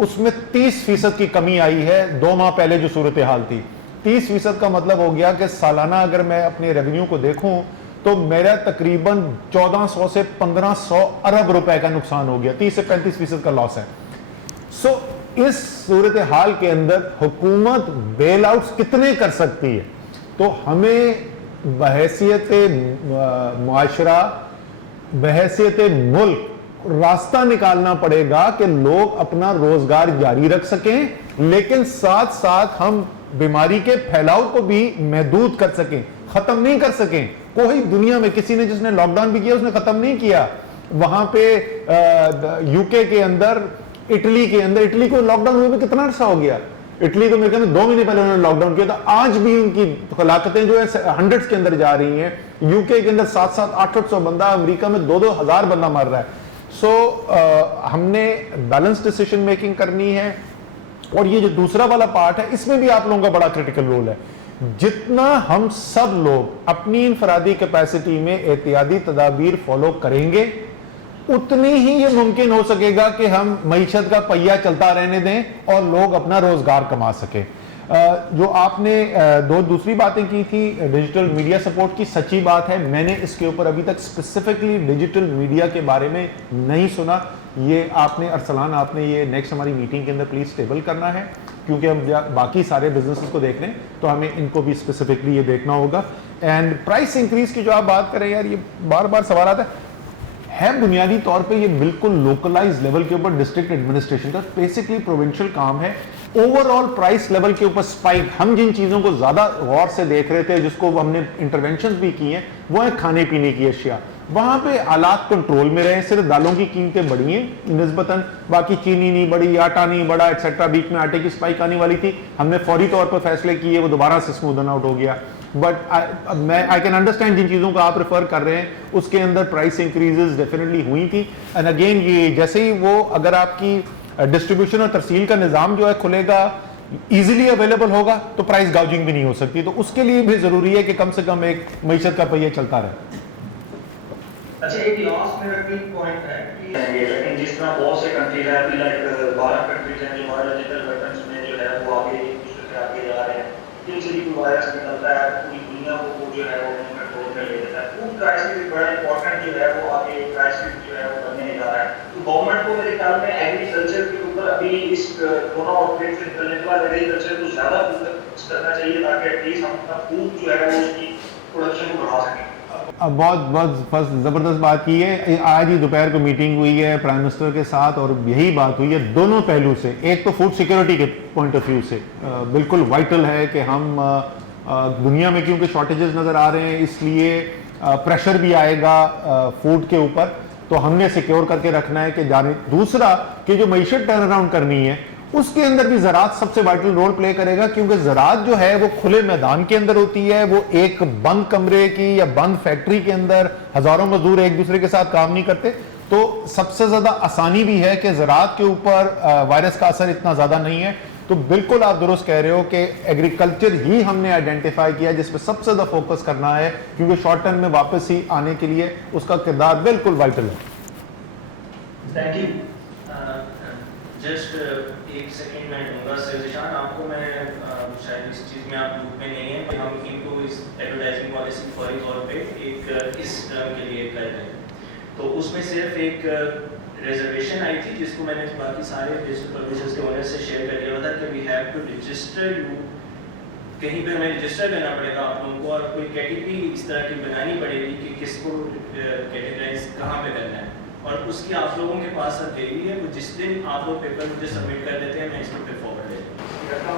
उसमें 30% की कमी आई है 2 माह पहले जो सूरत हाल थी। 30% का मतलब हो गया कि सालाना अगर मैं अपने रेवेन्यू को देखूं तो मेरा तकरीबन 1400 से 1500 अरब रुपए का नुकसान हो गया, 30 से 35% का लॉस है। सो इस सूरत हाल के अंदर हुकूमत बेल आउट्स कितने कर सकती है, तो हमें बहैसियत मुआशरा, बहैसियत मुल्क रास्ता निकालना पड़ेगा कि लोग अपना रोजगार जारी रख सकें, लेकिन साथ साथ हम बीमारी के फैलाव को भी महदूद कर सकें, खत्म नहीं कर सकें। कोई दुनिया में किसी ने जिसने लॉकडाउन भी किया उसने खत्म नहीं किया। वहां पे यूके के अंदर, इटली के अंदर, इटली को लॉकडाउन हुए भी कितना अर्सा हो गया, इटली तो मेरे ख्याल में 2 महीने पहले उन्होंने लॉकडाउन किया था, आज भी उनकी हलाकतें जो है हंड्रेड्स के अंदर जा रही हैं। यूके के अंदर 700 800 बंदा, अमेरिका में 2 हजार बंदा मर रहा है। सो हमने बैलेंस डिसीजन मेकिंग करनी है। और ये जो दूसरा वाला पार्ट है इसमें भी आप लोगों का बड़ा क्रिटिकल रोल है। जितना हम सब लोग अपनी इनफरादी कैपेसिटी में एहतियाती तदाबीर फॉलो करेंगे उतनी ही ये मुमकिन हो सकेगा कि हम मईशत का पहिया चलता रहने दें और लोग अपना रोजगार कमा सकें। जो आपने दूसरी बातें की थी डिजिटल मीडिया सपोर्ट की, सच्ची बात है मैंने इसके ऊपर अभी तक स्पेसिफिकली डिजिटल मीडिया के बारे में नहीं सुना। ये आपने अरसलान, आपने ये नेक्स्ट हमारी मीटिंग के अंदर प्लीज टेबल करना है, क्योंकि हम बाकी सारे बिजनेसेस को देख रहे हैं तो हमें इनको भी स्पेसिफिकली ये देखना होगा। एंड प्राइस इंक्रीज की जो आप बात करें यार, ये बार बार सवाल आता है बुनियादी तौर पे ये बिल्कुल लोकलाइज लेवल के ऊपर डिस्ट्रिक्ट एडमिनिस्ट्रेशन का बेसिकली प्रोविंशियल काम है। ओवरऑल प्राइस लेवल के ऊपर स्पाइक, हम जिन चीजों को ज्यादा गौर से देख रहे थे, जिसको हमने इंटरवेंशन भी की हैं, वो है खाने पीने की अशिया। वहां पे हालात कंट्रोल में रहे, सिर्फ दालों की कीमतें बढ़ी हैं निस्बतन, बाकी चीनी नहीं बढ़ी, आटा नहीं बढ़ा एक्सेट्रा। बीच में आटे की स्पाइक आने वाली थी, हमने फौरी तौर पर फैसले किए, वो दोबारा से स्मूदन आउट हो गया। बट आई कैन अंडरस्टैंड जिन चीज़ों को आप रेफर कर रहे हैं उसके अंदर प्राइस इंक्रीजेज डेफिनेटली हुई थी। एंड अगेन ये जैसे ही वो अगर आपकी डिस्ट्रीब्यूशन और तरसील का निज़ाम जो है खुलेगा, इजीली अवेलेबल होगा, तो प्राइस गाउजिंग भी नहीं हो सकती। तो उसके लिए भी ज़रूरी है कि कम से कम एक मईशत का पहिया चलता रहे। अच्छा, एक लास्ट मेरा क्विक पॉइंट है कि लेकिन जिस तरह बहुत से कंट्रीज हैं, अभी लाइक 12 कंट्रीज हैं जो बायोलॉजिकल वेपन्स में जो है वो आगे एक दूसरे से आगे जा रहे हैं, जिनसे भी कोई वायरस निकलता है पूरी दुनिया को जो है वो कंट्रोल में ले लेता है। फूड क्राइसिस भी बड़ा इंपॉर्टेंट जो है वो आगे क्राइसिस जो है वो बनने जा रहा है। तो गवर्नमेंट को मेरे ख्याल में एग्रीकल्चर के ऊपर अभी इस कोरोना आउटब्रेक से निकलने के बाद एग्रीकल्चर को ज्यादा फोकस करना चाहिए ताकि एटलीस्ट हम अपना फूड जो है वो उसकी प्रोडक्शन को बढ़ा सकें। बहुत ज़बरदस्त बात की है। आज ही दोपहर को मीटिंग हुई है प्राइम मिनिस्टर के साथ और यही बात हुई है दोनों पहलू से। एक तो फूड सिक्योरिटी के पॉइंट ऑफ व्यू से बिल्कुल वाइटल है कि हम दुनिया में क्योंकि शॉर्टेजेस नज़र आ रहे हैं इसलिए प्रेशर भी आएगा फूड के ऊपर, तो हमने सिक्योर करके रखना है कि जाने। दूसरा कि जो मईशत टर्न अराउंड करनी है उसके अंदर भी ज़राअत सबसे वाइटल रोल प्ले करेगा, क्योंकि ज़राअत जो है वो खुले मैदान के अंदर होती है। वो एक बंद कमरे की या बंद फैक्ट्री के अंदर हज़ारों मजदूर एक दूसरे के साथ काम नहीं करते। तो सबसे ज़्यादा आसानी भी है कि ज़राअत के ऊपर वायरस का असर इतना ज़्यादा नहीं है। तो बिल्कुल आप दुरुस्त कह रहे हो कि एग्रीकल्चर ही हमने आइडेंटिफाई किया जिस पर सबसे ज़्यादा फोकस करना है, क्योंकि शॉर्ट टर्म में वापस ही आने के लिए उसका किरदार बिल्कुल वाइटल है। Thank you. जस्ट एक सेकंड मैं दूंगा सजेशन आपको। मैं शायद इस चीज़ में आप ग्रुप में नहीं है कि हम इनको इस एडवर्टाइजिंग पॉलिसी फौरी तौर पे एक इस टर्म के लिए कर रहे हैं। तो उसमें सिर्फ एक रिजर्वेशन आई थी जिसको मैंने बाकी सारे डिजिटल पब्लिशर्स के ओनर से शेयर कर दिया था कि we have to register you, कहीं पे हमें रजिस्टर करना पड़ेगा आप लोगों को और कोई कैटेगरी इस तरह की बनानी पड़ेगी कि किसको कैटेगराइज कहाँ पे करना है, और उसकी आप लोगों के पास अब डेली है। वो जिस दिन आप लोग पेपर मुझे सबमिट कर देते हैं मैं इसको फिर फॉरवर्ड ले लूँगा।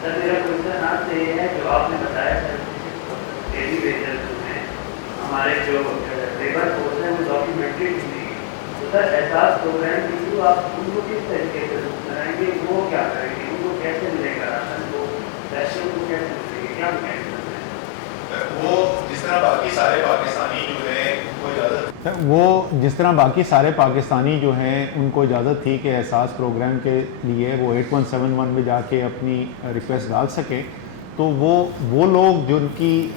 सर मेरा क्वेश्चन आपसे ये है, जो आपने बताया सर डेली बेसिस में हमारे जो लेबर फोर्स है वो डॉक्यूमेंट्री नहीं, तो सर एहसास प्रोग्राम के थ्रू आप उनको किस तरीके से बनाएंगे, वो क्या करेंगे, उनको कैसे मिलेगा राशन, वो पैसे को कैसे मिलेंगे, क्या कहेंगे? वो जिस तरह बाकी सारे पाकिस्तानी जो हैं जो हैं उनको इजाज़त थी कि एहसास प्रोग्राम के लिए वो 8171 में जाके अपनी रिक्वेस्ट डाल सके, तो वो लोग जिनकी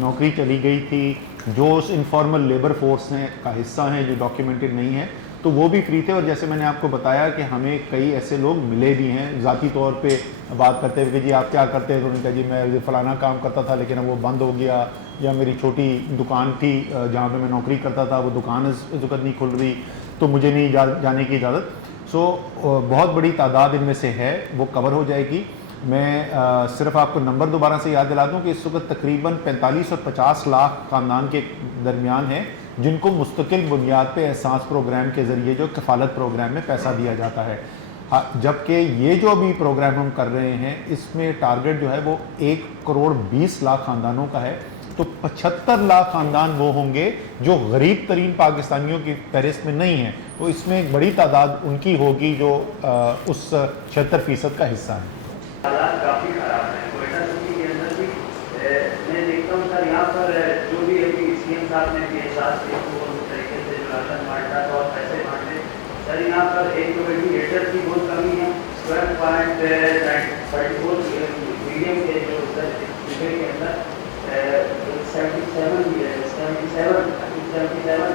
नौकरी चली गई थी, जो उस इनफॉर्मल लेबर फोर्स का हिस्सा हैं, जो डॉक्यूमेंटेड नहीं है, तो वो भी फ्री थे। और जैसे मैंने आपको बताया कि हमें कई ऐसे लोग मिले भी हैं ज़ाती तौर पे बात करते हुए कि जी आप क्या करते हैं, तो उन्होंने कहा जी मैं फ़लाना काम करता था लेकिन अब वो बंद हो गया, या मेरी छोटी दुकान थी जहाँ पे मैं नौकरी करता था, वो दुकान इस वक्त नहीं खुल रही, तो मुझे नहीं जाने की इजाज़त। सो बहुत बड़ी तादाद इनमें से है, वो कवर हो जाएगी। मैं सिर्फ आपको नंबर दोबारा से याद दिला दूँ कि इस वक्त तकरीबन 45 और 50 लाख ख़ानदान के दरमियान है जिनको मुस्तकिल बुनियाद पे एहसास प्रोग्राम के ज़रिए जो कफ़ालत प्रोग्राम में पैसा दिया जाता है। जबकि ये जो अभी प्रोग्राम हम कर रहे हैं इसमें टारगेट जो है वो 1 करोड़ 20 लाख ख़ानदानों का है। तो 75 लाख ख़ानदान वो होंगे जो गरीब तरीन पाकिस्तानियों की फहरिस्त में नहीं है, तो इसमें एक बड़ी तादाद उनकी होगी जो उस 76% का हिस्सा है। हालात काफ़ी ख़राब हैं कोयटा सिटी के अंदर भी। मैं देखता हूँ सर यहाँ पर जो भी अभी CM साहब ने भी एहसास किया वो उस तरीके से जो राशन बांटा था और पैसे बांटे, सर यहाँ पर एक तो वेंटिलेटर की बहुत कमी है। 12.34 मीडियम के जो सर के अंदर 77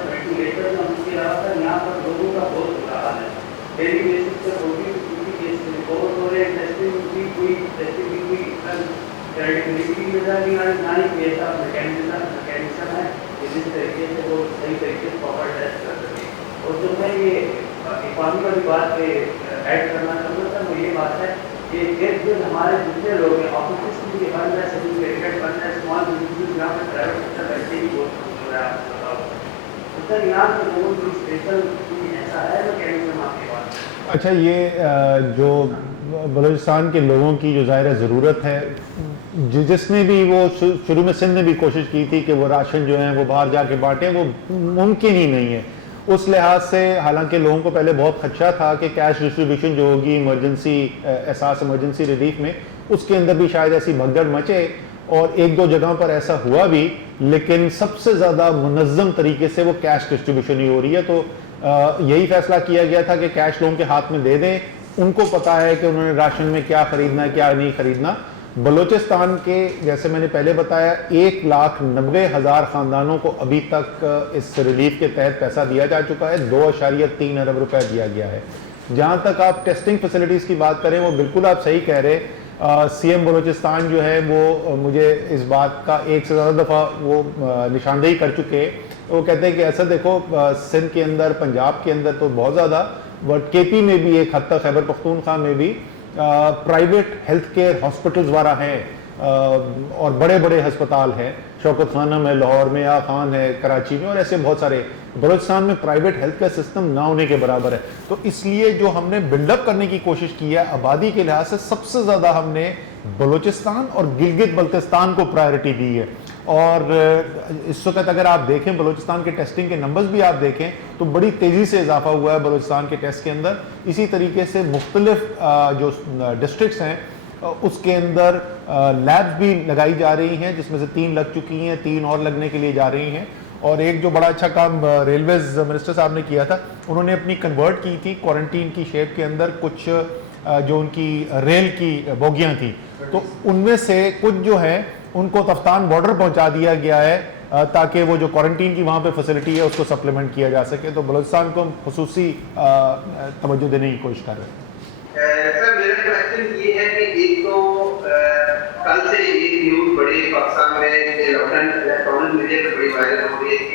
वेंटिलेटर हैं। उसके अलावा सर यहाँ पर लोगों का बहुत बुरा हाल है। डेली बेसिस पर 40-50 केस रिपोर्ट हो रहे हैं। टेस्टिंग की कोई क्रेडिबिलिटी नजर नहीं आ रही, ना ही कोई ऐसा मैकेनिज्म है कि जिस तरीके से वो सही तरीके से प्रॉपर टेस्ट कर सके। और जो मैं ये इकॉनमी वाली बात पे ऐड करना चाहूँगा सर, वो ये बात है कि इर्द गिर्द हमारे जितने लोग हैं, ऑफिस भी बन रहे हैं, सर्टिफिकेट बन रहे हैं, स्मॉल बिजनेस यहाँ पे प्राइवेट सेक्टर वैसे ही बहुत कम हो रहा है। आपको बताओ तो सर यहाँ पे लोगों की स्पेशल ऐसा है मैकेनिज्म आपके पास? अच्छा, ये जो बलूचिस्तान के लोगों की जो ज़ाहिर ज़रूरत है, जिसने भी वो शुरू में सिंध ने भी कोशिश की थी कि वो राशन जो है वो बाहर जाके बांटें, वो मुमकिन ही नहीं है उस लिहाज से। हालांकि लोगों को पहले बहुत खदशा था कि कैश डिस्ट्रीब्यूशन जो होगी इमरजेंसी एहसास इमरजेंसी रिलीफ में, उसके अंदर भी शायद ऐसी भगदड़ मचे, और एक दो जगहों पर ऐसा हुआ भी, लेकिन सबसे ज़्यादा मुनज़्ज़म तरीके से वो कैश डिस्ट्रीब्यूशन ही हो रही है। तो यही फैसला किया गया था कि कैश लोगों के हाथ में दे दें, उनको पता है कि उन्होंने राशन में क्या ख़रीदना है क्या नहीं ख़रीदना। बलूचिस्तान के जैसे मैंने पहले बताया 1,90,000 ख़ानदानों को अभी तक इस रिलीफ के तहत पैसा दिया जा चुका है। 2.3 अरब रुपए दिया गया है। जहाँ तक आप टेस्टिंग फैसिलिटीज़ की बात करें, वो बिल्कुल आप सही कह रहे। CM बलूचिस्तान जो है वो मुझे इस बात का एक से ज़्यादा दफ़ा वो निशानदेही कर चुके हैं। वो कहते हैं कि ऐसा देखो, सिंध के अंदर पंजाब के अंदर तो बहुत ज़्यादा, बट KP में भी एक हद तक, खैबर पख्तूनख्वा में भी प्राइवेट हेल्थ केयर हॉस्पिटल्स वाला हैं और बड़े बड़े अस्पताल हैं। शौकत खानम है लाहौर में, या खान है कराची में, और ऐसे बहुत सारे। बलूचिस्तान में प्राइवेट हेल्थ केयर सिस्टम ना होने के बराबर है। तो इसलिए जो हमने बिल्डअप करने की कोशिश की है आबादी के लिहाज से, सबसे ज़्यादा हमने बलूचिस्तान और गिलगित बल्तिस्तान को प्रायोरिटी दी है। और इस वक्त अगर आप देखें बलूचिस्तान के टेस्टिंग के नंबर्स भी आप देखें तो बड़ी तेज़ी से इजाफा हुआ है बलूचिस्तान के टेस्ट के अंदर। इसी तरीके से मुख्तलिफ जो डिस्ट्रिक्ट्स हैं उसके अंदर लैब्स भी लगाई जा रही हैं, जिसमें से 3 लग चुकी हैं, 3 और लगने के लिए जा रही हैं। और एक जो बड़ा अच्छा काम रेलवेज मिनिस्टर साहब ने किया था, उन्होंने अपनी कन्वर्ट की थी क्वारंटीन की शेप के अंदर कुछ जो उनकी रेल की बोगियाँ थी, तो उनमें से कुछ जो है उनको तफ्तान बॉर्डर पहुंचा दिया गया है ताकि वो जो क्वारंटीन की वहाँ पे फैसिलिटी है उसको सप्लीमेंट किया जा सके। तो बलूचिस्तान को हम खुसूसी तवज्जो देने की कोशिश कर रहे हैं। सर मेरा क्वेश्चन ये है कि एक तो कल से एक न्यूज़ बड़ी पाकिस्तान में इलेक्ट्रॉनिक मीडिया पर बड़ी वायरल हो रही है कि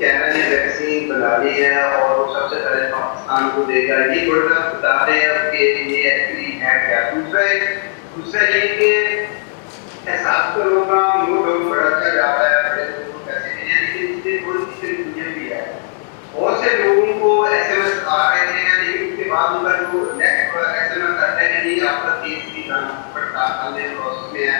कैनेडा ने वैक्सीन बना ली है और वो सबसे पहले पाकिस्तान को देगा। ये थोड़ा सा बता रहे हैं कि ये एक्चुअली है क्या। दूसरा ये कि एहसास प्रोग्राम बड़ा अच्छा जा रहा है, बड़े लोगों को पैसे देने हैं, लेकिन इससे थोड़ी सी दुनिया भी है। बहुत से लोगों को SMS आ रहे हैं, लेकिन उसके बाद उनका जो नेक्स्ट SMS आता है कि आपका केस की पड़ताल प्रोसेस में है,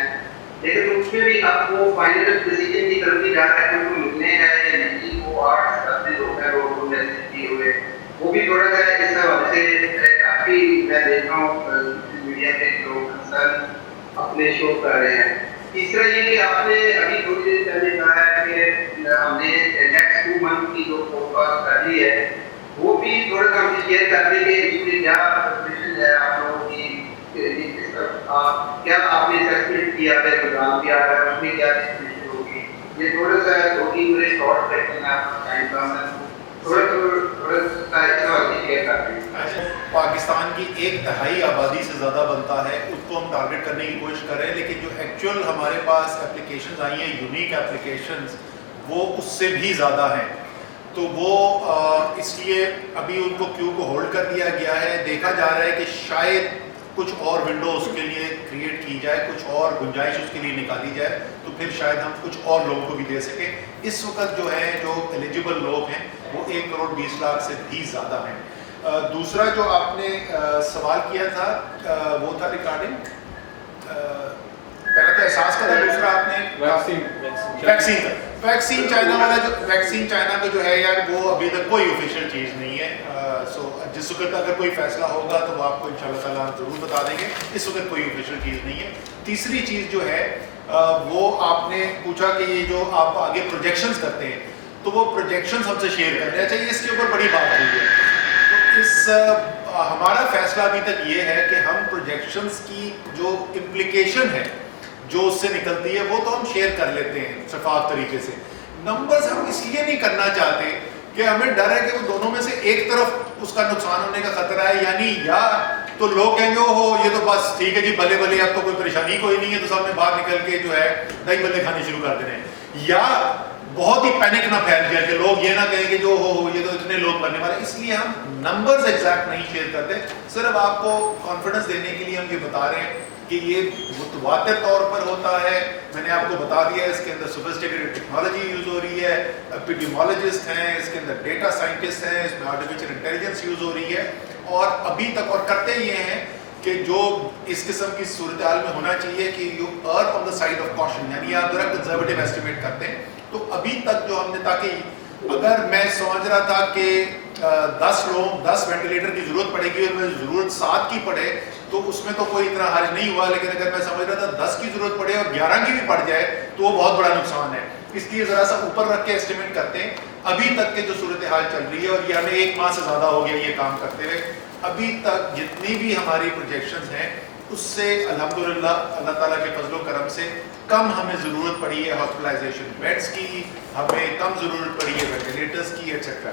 लेकिन उसमें भी आपको फाइनल डिसीजन की तरफ ही जा रहा है कि उनको मिलने हैं या नहीं। वो 8 लोग हैं रोड को मैसेज किए हुए, वो भी थोड़ा सा इस हवाले से काफ़ी मैं देख रहा हूँ मीडिया पे लोग कंसर्न अपने शो कर रहे हैं। तीसरा ये कि आपने अभी थोड़ी देर पहले कहा है कि हमने नेक्स्ट 2 मंथ की जो फोरकास्ट कर ली है वो भी थोड़ा सा हमसे शेयर कर दें कि इसमें क्या प्रिपरेशन है आप लोगों की, क्या आपने असेसमेंट किया है, प्रोग्राम किया है, उसमें क्या डिस्ट्रीब्यूशन होगी, ये थोड़ा सा 2-3 मेरे शॉर्ट रखते हैं आपका टाइम कम है, थोड़ा सा शेयर कर दें। पाकिस्तान की 1/3 आबादी से ज़्यादा बनता है, उसको हम टारगेट करने की कोशिश कर रहे हैं, लेकिन जो एक्चुअल हमारे पास एप्लीकेशंस आई हैं, यूनिक एप्लीकेशंस, वो उससे भी ज़्यादा हैं। तो वो इसलिए अभी उनको क्यू को होल्ड कर दिया गया है। देखा जा रहा है कि शायद कुछ और विंडो उसके लिए क्रिएट की जाए, कुछ और गुंजाइश उसके लिए निकाली जाए, तो फिर शायद हम कुछ और लोगों को भी दे सकें। इस वक्त जो है जो एलिजिबल लोग हैं वो 1 करोड़ 20 लाख से भी ज़्यादा हैं। दूसरा जो आपने सवाल किया था वो था रिगार्डिंग पहला तो एहसास का था, दूसरा आपने वैक्सीन चाइना वाला जो वैक्सीन चाइना का जो है यार वो अभी तक कोई ऑफिशियल चीज़ नहीं है। सो जिस वक्त अगर कोई फैसला होगा तो वो आपको इंशाल्लाह ताला ज़रूर बता देंगे। इस वक्त कोई ऑफिशियल चीज़ नहीं है। तीसरी चीज़ जो है वो आपने पूछा कि ये जो आप आगे प्रोजेक्शंस करते हैं तो वो प्रोजेक्शंस हमसे शेयर करने चाहिए, इसके ऊपर बड़ी बात हुई है। तो इस हमारा फैसला अभी तक ये है कि हम प्रोजेक्शंस की जो इम्प्लीकेशन है जो उससे निकलती है वो तो हम शेयर कर लेते हैं शफाफ तरीके से। नंबर्स हम इसलिए नहीं करना चाहते कि हमें डर है कि वो दोनों में से एक तरफ उसका नुकसान होने का खतरा है, यानी या तो लोग कहेंगे ओहो ये तो बस ठीक है जी भले भले अब तो कोई परेशानी कोई नहीं है, तो सब में बाहर निकल के जो है दही भल्ले खाने शुरू कर दे रहे हैं, या बहुत ही पैनिक ना फैल जाए कि लोग ये ना कहें कि जो हो ये तो इतने लोग मरने वाले। इसलिए हम नंबर्स एग्जैक्ट नहीं शेयर करते, सिर्फ आपको कॉन्फिडेंस देने के लिए हम ये बता रहे हैं कि ये मुतवातिर तौर पर होता है। मैंने आपको बता दिया इसके अंदर सोफिस्टिकेटेड टेक्नोलॉजी यूज हो रही है, एपिडेमियोलॉजिस्ट हैं, इसके अंदर डेटा साइंटिस्ट हैं, इसमें आर्टिफिशियल इंटेलिजेंस यूज हो रही है, और अभी तक और करते ये हैं कि जो इस किस्म की सूरत हाल में होना चाहिए कि you earn on the side of caution, यानी आप जरा कंजर्वेटिव एस्टिमेट करते हैं। तो अभी तक जो हमने, ताकि अगर मैं समझ रहा था कि 10 वेंटिलेटर की जरूरत पड़ेगी और मैं जरूरत 7 की पड़े तो उसमें तो कोई इतना हर्ज नहीं हुआ, लेकिन अगर मैं समझ रहा था 10 की जरूरत पड़े और 11 की भी पड़ जाए तो वो बहुत बड़ा नुकसान है। इसलिए जरा सा ऊपर रख के एस्टिमेट करते हैं। अभी तक के जो सूरत हाल चल रही है, और ये हमें 1 माह से ज़्यादा हो गया ये काम करते हुए, अभी तक जितनी भी हमारी प्रोजेक्शंस हैं उससे अल्हम्दुलिल्लाह अल्लाह ताला के फजलो करम से कम हमें ज़रूरत पड़ी है हॉस्पिटलाइजेशन बेड्स की, हमें कम ज़रूरत पड़ी है वेंटिलेटर्स की एक्सेट्रा।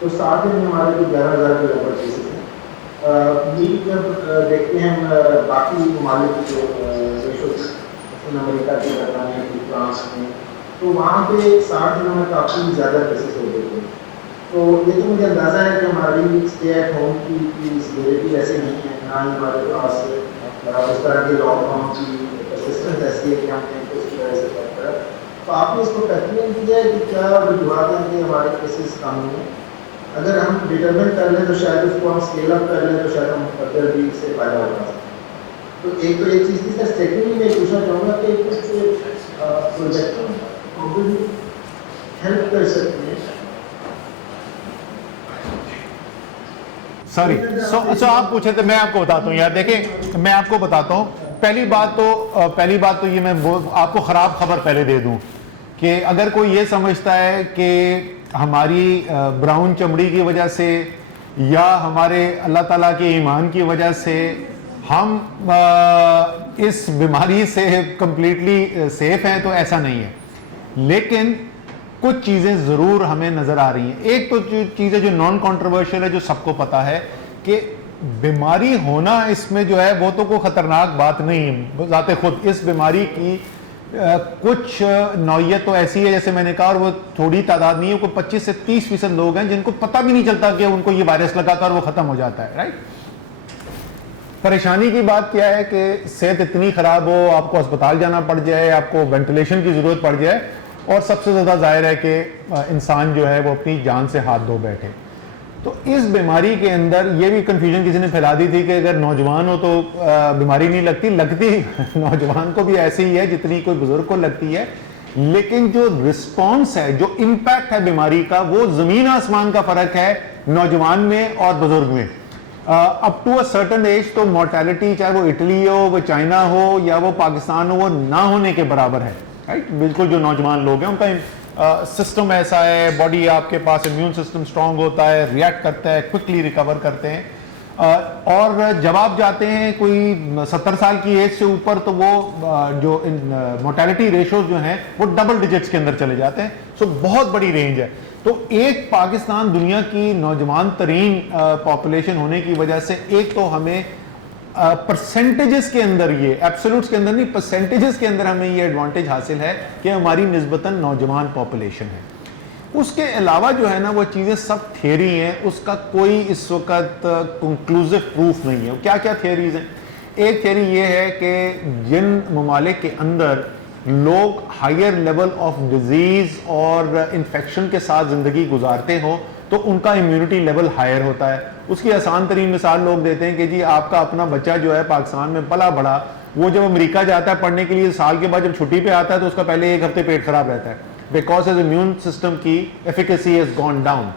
तो 7 दिन में हमारे को 11,000 के ऊपर केसेस हैं। नीट जब देखते हैं बाकी ममालिक जो देशों अमेरिका की, बरतानिया की, फ्रांस में, तो वहाँ पे 60 दिनों में काफ़ी ज़्यादा केसेस हो गए थे। तो ये तो मुझे अंदाज़ा है कि हमारी स्टे एट होम की सीवियरिटी ऐसे नहीं है, ना ही हमारे पास उस तरह के लॉकडाउन की असिस्टेंस ऐसी है कि हमने इस तरह से कर। तो आपने इसको टैकलिंग किया है कि क्या वजूहत हैं कि हमारे केसेस कम हैं? अगर हम डिटरमिन कर लें तो शायद उसको हम स्केल अप कर लें तो शायद हम फर्दर भी इससे फ़ायदा उठा सकते। तो एक तो एक चीज़ थी सर। सेकेंडली मैं पूछना चाहूँगा कि कुछ प्रोजेक्ट हेल्प कर सकते हैं। सॉरी सो आप पूछे थे, मैं आपको बताता हूँ यार। देखें मैं आपको बताता हूँ, पहली बात तो ये मैं आपको ख़राब खबर पहले दे दूँ कि अगर कोई ये समझता है कि हमारी ब्राउन चमड़ी की वजह से या हमारे अल्लाह ताला के ईमान की वजह से हम इस बीमारी से कंप्लीटली सेफ हैं, तो ऐसा नहीं है। लेकिन कुछ चीज़ें ज़रूर हमें नज़र आ रही हैं। एक तो जो चीज़ें जो नॉन कंट्रोवर्शियल है, जो सबको पता है कि बीमारी होना इसमें जो है वो तो कोई ख़तरनाक बात नहीं है ज़ाते खुद। इस बीमारी की कुछ नौयत तो ऐसी है, जैसे मैंने कहा, और वो थोड़ी तादाद नहीं है, कोई 25 से 30% लोग हैं जिनको पता भी नहीं चलता कि उनको ये वायरस लगा था और वो ख़त्म हो जाता है, राइट। परेशानी की बात क्या है कि सेहत इतनी ख़राब हो, आपको अस्पताल जाना पड़ जाए, आपको वेंटिलेशन की ज़रूरत पड़ जाए, और सबसे ज़्यादा ज़ाहिर है कि इंसान जो है वो अपनी जान से हाथ धो बैठे। तो इस बीमारी के अंदर ये भी कन्फ्यूजन किसी ने फैला दी थी कि अगर नौजवान हो तो बीमारी नहीं लगती नौजवान को भी ऐसे ही है जितनी कोई बुजुर्ग को लगती है, लेकिन जो रिस्पॉन्स है, जो इम्पैक्ट है बीमारी का, वो ज़मीन आसमान का फ़र्क है नौजवान में और बुजुर्ग में। Up to a certain age तो मोर्टेलिटी चाहे वो इटली हो, वो चाइना हो या वो पाकिस्तान हो, वो ना होने के बराबर है, राइट। बिल्कुल जो नौजवान लोग हैं उनका सिस्टम ऐसा है, बॉडी आपके पास इम्यून सिस्टम स्ट्रांग होता है, रिएक्ट करता है, क्विकली रिकवर करते हैं। और जब आप जाते हैं कोई 70 साल की एज से ऊपर तो वो जो मोर्टेलिटी रेशोज जो हैं वो डबल डिजिट्स के अंदर चले जाते हैं। सो बहुत बड़ी रेंज है। तो एक पाकिस्तान दुनिया की नौजवान तरीन पॉपुलेशन होने की वजह से एक तो हमें परसेंटेजेस के अंदर, ये एब्सोल्यूट्स के अंदर नहीं, परसेंटेजेस के अंदर हमें ये एडवांटेज हासिल है कि हमारी निस्बतन नौजवान पॉपुलेशन है। उसके अलावा जो है ना वो चीज़ें सब थियरी हैं, उसका कोई इस वक्त कंक्लूसिव प्रूफ नहीं है। क्या क्या थियरीज हैं? एक थियरी ये है कि जिन ममालिक के अंदर लोग हायर लेवल ऑफ डिजीज और इन्फेक्शन के साथ ज़िंदगी गुजारते हो तो उनका इम्यूनिटी लेवल हायर होता है। उसकी आसान तरीन मिसाल लोग देते हैं कि जी आपका अपना बच्चा जो है पाकिस्तान में पला बड़ा, वो जब अमेरिका जाता है पढ़ने के लिए, साल के बाद जब छुट्टी पे आता है तो उसका पहले 1 हफ्ते पेट खराब रहता है, बिकॉज इज इम्यून सिस्टम की efficacy has gone down.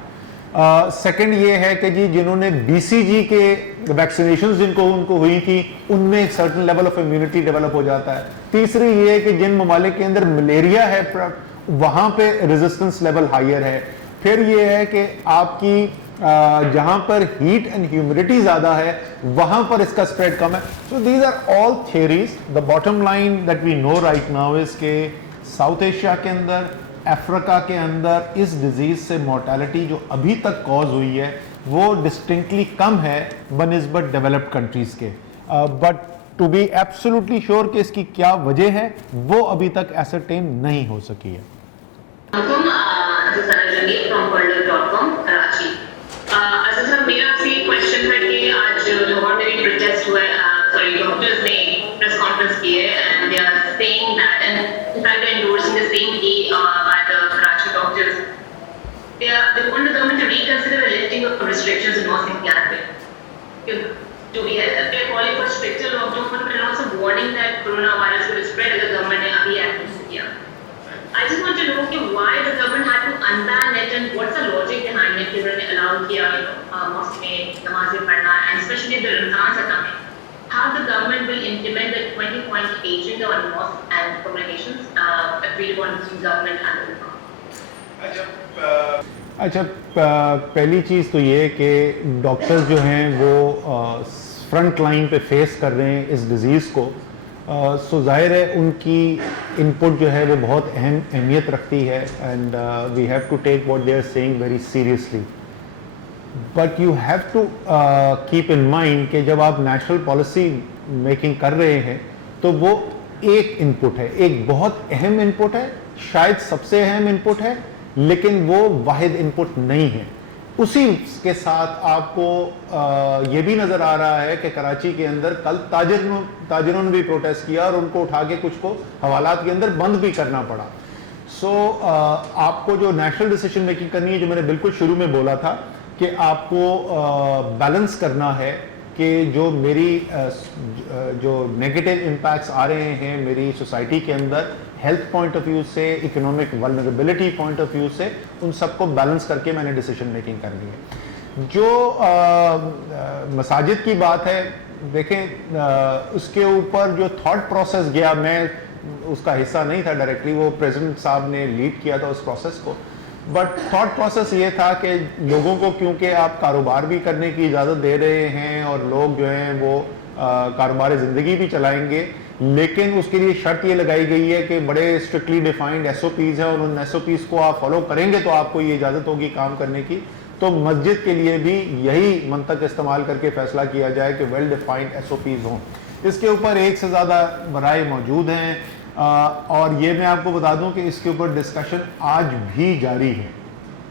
Second ये है कि जी जिन्होंने BCG के वैक्सीनेशन जिनको उनको हुई थी उनमें एक certain level of immunity develop हो जाता है। तीसरी ये है कि जिन ममालिक के अंदर मलेरिया है वहां पे रेजिस्टेंस लेवल हायर है। फिर ये है कि आपकी जहां पर हीट एंड ह्यूमिडिटी ज्यादा है वहां पर इसका स्प्रेड कम है। So these are all theories. The bottom line that we know right now is के साउथ एशिया के अंदर, अफ्रीका के अंदर इस डिजीज से मोर्टेलिटी जो अभी तक कॉज हुई है वो डिस्टिंक्टली कम है बनिस्बत डेवलप्ड कंट्रीज के। But to be absolutely sure कि इसकी क्या वजह है वो अभी तक एसरटेन नहीं हो सकी है। मेरा आपसे क्वेश्चन था कि आज लाहौर में भी प्रोटेस्ट हुआ है, डॉक्टर्स ने प्रेस कॉन्फ्रेंस की है and they are saying that and in fact they are endorsing the same day by the Karachi doctors they want the government to reconsider the lifting of restrictions in nursing campaign to be they're calling for stricter lockdown but also warning that coronavirus will spread if the government ने अभी एक्ट नहीं किया। I just want to know कि why the government had to unban it and what's the logic behind it कि उन्होंने allow किया mosque में नमाज़ें पढ़ना and especially the Ramadan सत्र में how the government will implement the 20-point agenda on mosque and communications agreed upon between government and the अच्छा, पहली चीज़ तो ये कि डॉक्टर्स जो हैं वो फ्रंट लाइन पे फेस कर रहे हैं इस डिज़ीज़ को। सो जाहिर है उनकी इनपुट जो है वो बहुत अहमियत रखती है and we have to take what they are saying very seriously. But you have to keep in mind कि जब आप नेशनल पॉलिसी मेकिंग कर रहे हैं तो वो एक इनपुट है, एक बहुत अहम इनपुट है, शायद सबसे अहम इनपुट है, लेकिन वो वाहिद इनपुट नहीं है। उसी के साथ आपको ये भी नज़र आ रहा है कि कराची के अंदर कल ताजिरों ने भी प्रोटेस्ट किया और उनको उठा के कुछ को हवालात के अंदर बंद भी करना पड़ा। सो आपको जो नेशनल डिसीजन मेकिंग करनी है, जो मैंने बिल्कुल शुरू में बोला था कि आपको बैलेंस करना है कि जो मेरी जो नेगेटिव इम्पैक्ट्स आ रहे हैं मेरी सोसाइटी के अंदर हेल्थ पॉइंट ऑफ व्यू से, economic vulnerability point of view से, उन सबको बैलेंस करके मैंने डिसीजन मेकिंग करनी है। जो मसाजिद की बात है, देखें उसके ऊपर जो थॉट प्रोसेस गया, मैं उसका हिस्सा नहीं था डायरेक्टली, वो प्रेसिडेंट साहब ने लीड किया था उस प्रोसेस को। बट थॉट प्रोसेस ये था कि लोगों को, क्योंकि आप कारोबार भी करने की इजाज़त दे रहे हैं और लोग जो हैं वो कारोबार ज़िंदगी भी चलाएंगे, लेकिन उसके लिए शर्त ये लगाई गई है कि बड़े स्ट्रिक्टली डिफाइंड SOPs हैं और उन SOPs को आप फॉलो करेंगे तो आपको ये इजाज़त होगी काम करने की। तो मस्जिद के लिए भी यही मंतक इस्तेमाल करके फैसला किया जाए कि वेल डिफाइंड SOPs हों। इसके ऊपर एक से ज़्यादा बराए मौजूद हैं और ये मैं आपको बता दूं कि इसके ऊपर डिस्कशन आज भी जारी है,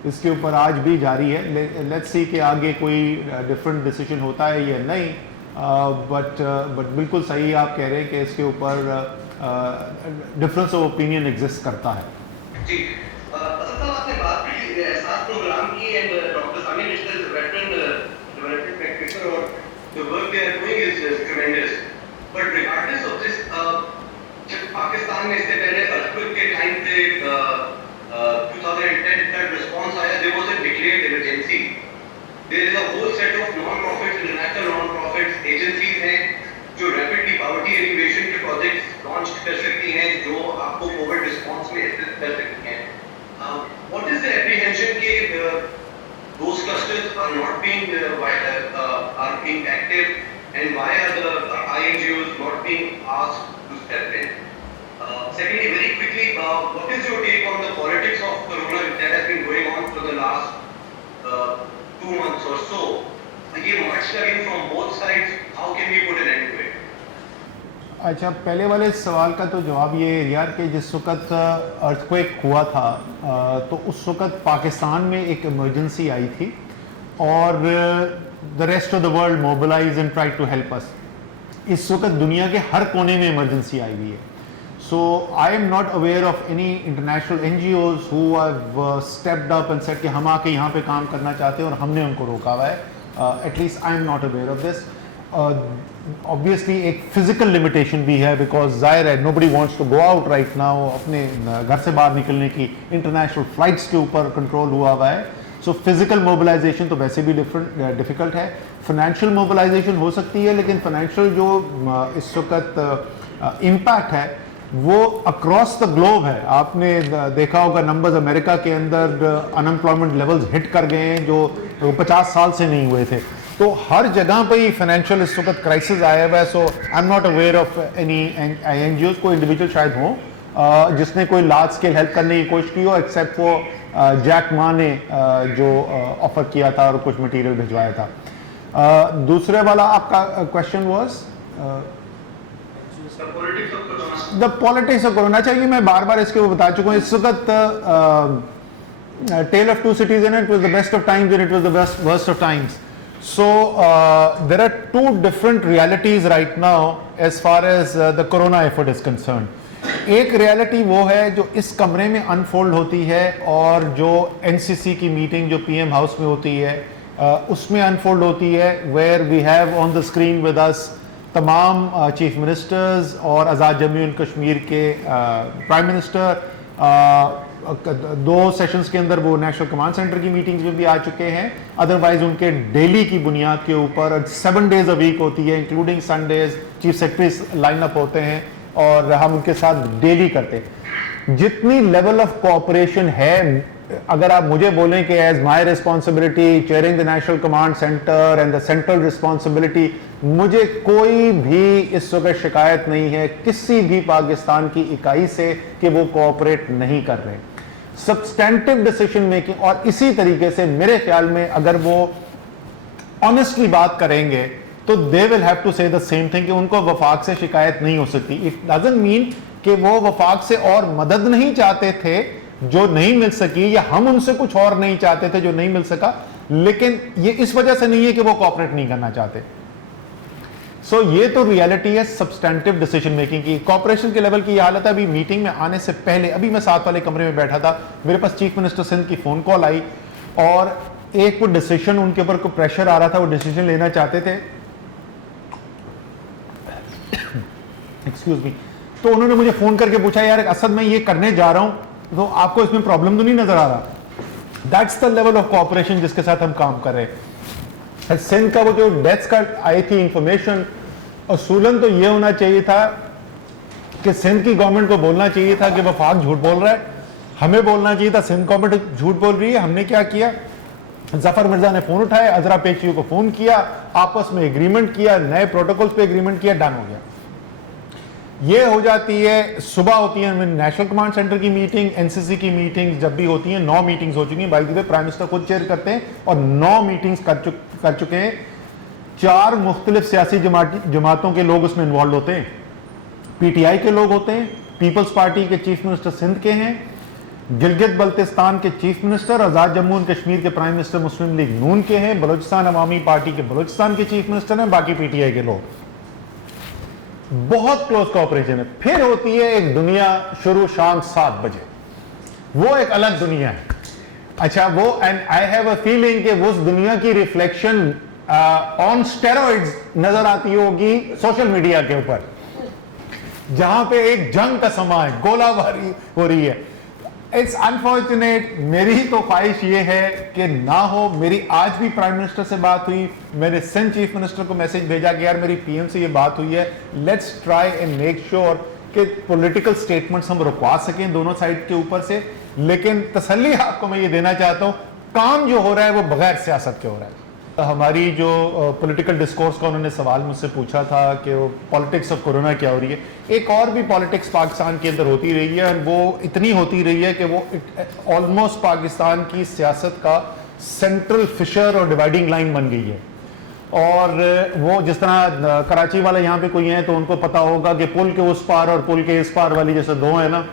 इसके ऊपर आज भी जारी है। लेट्स सी कि आगे कोई डिफरेंट डिसीजन होता है या नहीं, बट बिल्कुल सही आप कह रहे हैं कि इसके ऊपर डिफरेंस ऑफ ओपिनियन एग्जिस्ट करता है। जी आपने बात की एहसास प्रोग्राम की and doctor Sami Mishra is veteran development practitioner और the work they are doing is tremendous, but regardless of this जब पाकिस्तान में इससे पहले अर्थक्वेक के टाइम पे 2010 का रिस्पांस आया, there was a declared emergency, there is a whole set of non non-profits, international non-profits, agencies हैं जो rapidly poverty alleviation के projects launch कर सकती हैं, जो आपको COVID response में assist कर सकती हैं. What is the apprehension कि those clusters are not being are being active, and why are the INGOs not being asked to step in? Secondly, very quickly, what is your take on the politics of corona that has been going on for the last 2 months or so? ये march again from both sides. How can we put an end to it? अच्छा, पहले वाले सवाल का तो जवाब ये है यार कि जिस वक्त अर्थक्वेक हुआ था तो उस वक्त पाकिस्तान में एक इमरजेंसी आई थी और the rest of the world mobilise and try to help us. इस वक्त दुनिया के हर कोने में इमरजेंसी आई हुई है. So I am not aware of any international NGOs who have stepped up and said कि हम आके यहाँ पे काम करना चाहते हैं और हमने उनको रोका हुआ है. At least I am not aware of this. Obviously एक फिजिकल लिमिटेशन भी है बिकॉज जाहिर है nobody wants to go out right now. अपने घर से बाहर निकलने की इंटरनेशनल फ्लाइट्स के ऊपर कंट्रोल हुआ हुआ है. सो फिजिकल मोबिलाइजेशन तो वैसे भी डिफिकल्ट है. फाइनेंशियल मोबिलाइजेशन हो सकती है, लेकिन फाइनेंशियल जो इस वक्त इम्पैक्ट है वो अक्रॉस द ग्लोब है. आपने देखा होगा नंबर्स अमेरिका के अंदर अनएम्प्लॉयमेंट लेवल्स हिट कर गए हैं जो 50 साल से नहीं हुए थे. तो हर जगह पे ही फाइनेंशियल इस वक्त क्राइसिस आया हुआ है. So I am not aware of any NGOs. कोई इंडिविजुअल शायद हो जिसने कोई लार्ज स्केल हेल्प करने की कोशिश की हो, एक्सेप्ट वो जैक मा ने जो ऑफर किया था और कुछ मटेरियल भिजवाया था. दूसरे वाला आपका question was the politics of corona. चाहिए मैं बार बार इसके वो बता चुका हूँ. इस वक्त tale of two cities in it was the best of times and it was the worst of times. So there are two different realities right now as far as the corona effort is concerned. एक reality वो है जो इस कमरे में unfold होती है और जो NCC की मीटिंग जो PM हाउस में होती है उसमें unfold होती है, where we have on the screen with us तमाम चीफ मिनिस्टर्स और आज़ाद जम्मू एंड कश्मीर के प्राइम मिनिस्टर. 2 सेशंस के अंदर वो नेशनल कमांड सेंटर की मीटिंग्स में भी आ चुके हैं. अदरवाइज उनके डेली की बुनियाद के ऊपर 7 डेज अ वीक होती है, including Sundays. Chief secretaries line up होते हैं और हम उनके साथ डेली करते हैं. जितनी लेवल ऑफ कोऑपरेशन है, अगर आप मुझे बोलें कि as my responsibility chairing the national command centre and the central responsibility, मुझे कोई भी इस वक्त शिकायत नहीं है किसी भी पाकिस्तान की इकाई से कि वो कोऑपरेट नहीं कर रहे. सब्सटेंटिव डिसीजन मेकिंग और इसी तरीके से मेरे ख्याल में अगर वो ऑनेस्टली बात करेंगे तो दे विल हैव टू से द सेम थिंग कि उनको वफाक से शिकायत नहीं हो सकती. इट डजंट मीन कि वो वफाक से और मदद नहीं चाहते थे जो नहीं मिल सकी, या हम उनसे कुछ और नहीं चाहते थे जो नहीं मिल सका, लेकिन ये इस वजह से नहीं है कि वो कोऑपरेट नहीं करना चाहते. सो ये तो रियलिटी है सब्सटेंटिव डिसीजन मेकिंग की. कॉर्पोरेशन के लेवल की ये हालत है. अभी मीटिंग में आने से पहले अभी मैं साथ वाले कमरे में बैठा था, मेरे पास चीफ मिनिस्टर सिंध की फोन कॉल आई और एक कोई डिसीजन उनके ऊपर कोई प्रेशर आ रहा था, वो डिसीजन लेना चाहते थे. Excuse me. तो उन्होंने मुझे फोन करके पूछा यार असद मैं ये करने जा रहा हूं तो आपको इसमें प्रॉब्लम तो नहीं नजर आ रहा. That's the level of cooperation जिसके साथ हम काम कर रहे हैं. सिंध का वो जो डेथ्स का आई थी इंफॉर्मेशन, असूलन तो ये होना चाहिए था कि सिंध की गवर्नमेंट को बोलना चाहिए था कि वफाक झूठ बोल रहा है, हमें बोलना चाहिए था सिंध गवर्नमेंट झूठ बोल रही है. हमने क्या किया, जफर मिर्जा ने फोन उठाया, अजरा पेचियों को फोन किया, आपस में एग्रीमेंट किया, नए प्रोटोकॉल्स पे एग्रीमेंट किया, डन हो गया. ये हो जाती है. सुबह होती है नेशनल कमांड सेंटर की मीटिंग, एनसीसी की मीटिंग जब भी होती हैं, 9 मीटिंग्स हो चुकी हैं. By the way prime minister खुद चेयर करते हैं और 9 मीटिंग्स कर चुके हैं. 4 मुख्तलिफ सियासी जमातों के लोग उसमें इन्वॉल्व होते हैं. PTI के लोग होते हैं, पीपल्स पार्टी के चीफ मिनिस्टर सिंध के हैं, गिलगित बल्तिस्तान के chief minister, Azad Jammu and Kashmir के प्राइम मिनिस्टर मुस्लिम लीग नून के हैं, बलूचिस्तान अवामी पार्टी के बलूचिस्तान के चीफ मिनिस्टर हैं, बाकी PTI के लोग. बहुत क्लोज कोऑपरेशन है. फिर होती है एक दुनिया शुरू शाम 7 बजे, वो एक अलग दुनिया है. अच्छा वो, and I have a feeling कि उस दुनिया की रिफ्लेक्शन ऑन स्टेरॉइड्स नजर आती होगी सोशल मीडिया के ऊपर, जहां पे एक जंग का समा है, गोलाबारी हो रही है. इट्स अनफॉर्चुनेट, मेरी तो ख्वाहिश ये है कि ना हो। मेरी आज भी प्राइम मिनिस्टर से बात हुई, मैंने सिंध चीफ मिनिस्टर को मैसेज भेजा कि यार मेरी पीएम से ये बात हुई है, let's try and make sure कि पॉलिटिकल स्टेटमेंट्स हम रुकवा सकें दोनों साइड के ऊपर से। लेकिन तसल्ली आपको मैं ये देना चाहता हूँ, काम जो हो रहा है वो बगैर सियासत के हो रहा है। हमारी जो पॉलिटिकल डिस्कोर्स का उन्होंने सवाल मुझसे पूछा था कि वो पॉलिटिक्स ऑफ कोरोना क्या हो रही है। एक और भी पॉलिटिक्स पाकिस्तान के अंदर होती रही है, और वो इतनी होती रही है कि वो ऑलमोस्ट पाकिस्तान की सियासत का सेंट्रल फिशर और डिवाइडिंग लाइन बन गई है। और वो जिस तरह कराची वाले यहाँ पे कोई हैं तो उनको पता होगा कि पुल के उस पार और पुल के इस पार वाली जैसे दो है ना,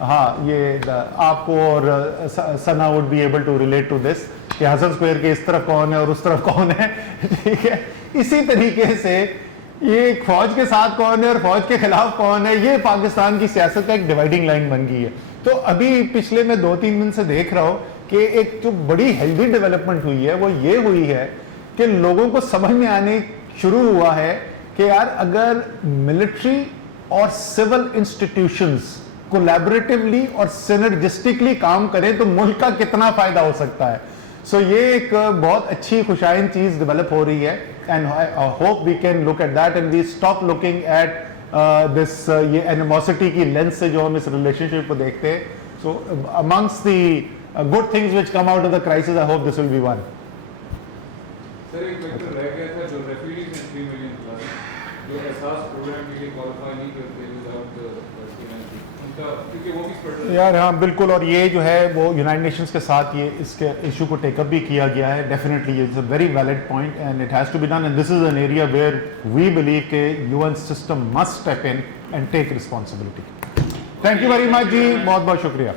हाँ, ये आपको और Sana would be able to relate to this कि हसन स्क्वायर के इस तरफ कौन है और उस तरफ कौन है, ठीक है। इसी तरीके से ये फौज के साथ कौन है और फौज के खिलाफ कौन है, ये पाकिस्तान की सियासत का एक डिवाइडिंग लाइन बन गई है। तो अभी पिछले मैं 2-3 दिन से देख रहा हूँ कि एक जो बड़ी हेल्दी डेवलपमेंट हुई है वो ये हुई है कि लोगों को समझ में आने शुरू हुआ है कि यार अगर मिलिट्री और सिविल इंस्टीट्यूशंस कोलैबोरेटिवली और सिनर्जिस्टिकली काम करें तो मुल्क का कितना फायदा हो सकता है। सो ये एक बहुत अच्छी खुशाइन चीज डेवलप हो रही है, and I hope we can look at that and we stop looking at this ये एनिमोसिटी की लेंस से जो हम इस रिलेशनशिप को देखते हैं। So amongst the good things which come out of the crisis, I hope this will be one. Sir एक वेक्टर रह गया था जो रेफ्यूजीज हैं 3 मिलियन प्लस जो एहसास प्रोग्राम के लिए क्वालिफाई नहीं करते विदाउट उनका, क्योंकि वो भी स्पेशल यार हाँ बिल्कुल, और ये जो है वो यूनाइटेड नेशंस के साथ ये इसके इशू को टेकअप भी किया गया है। Definitely it's a very valid point and it has to be done, and this is an area where we believe के UN system must step in and take responsibility. Thank you very much जी, बहुत बहुत शुक्रिया।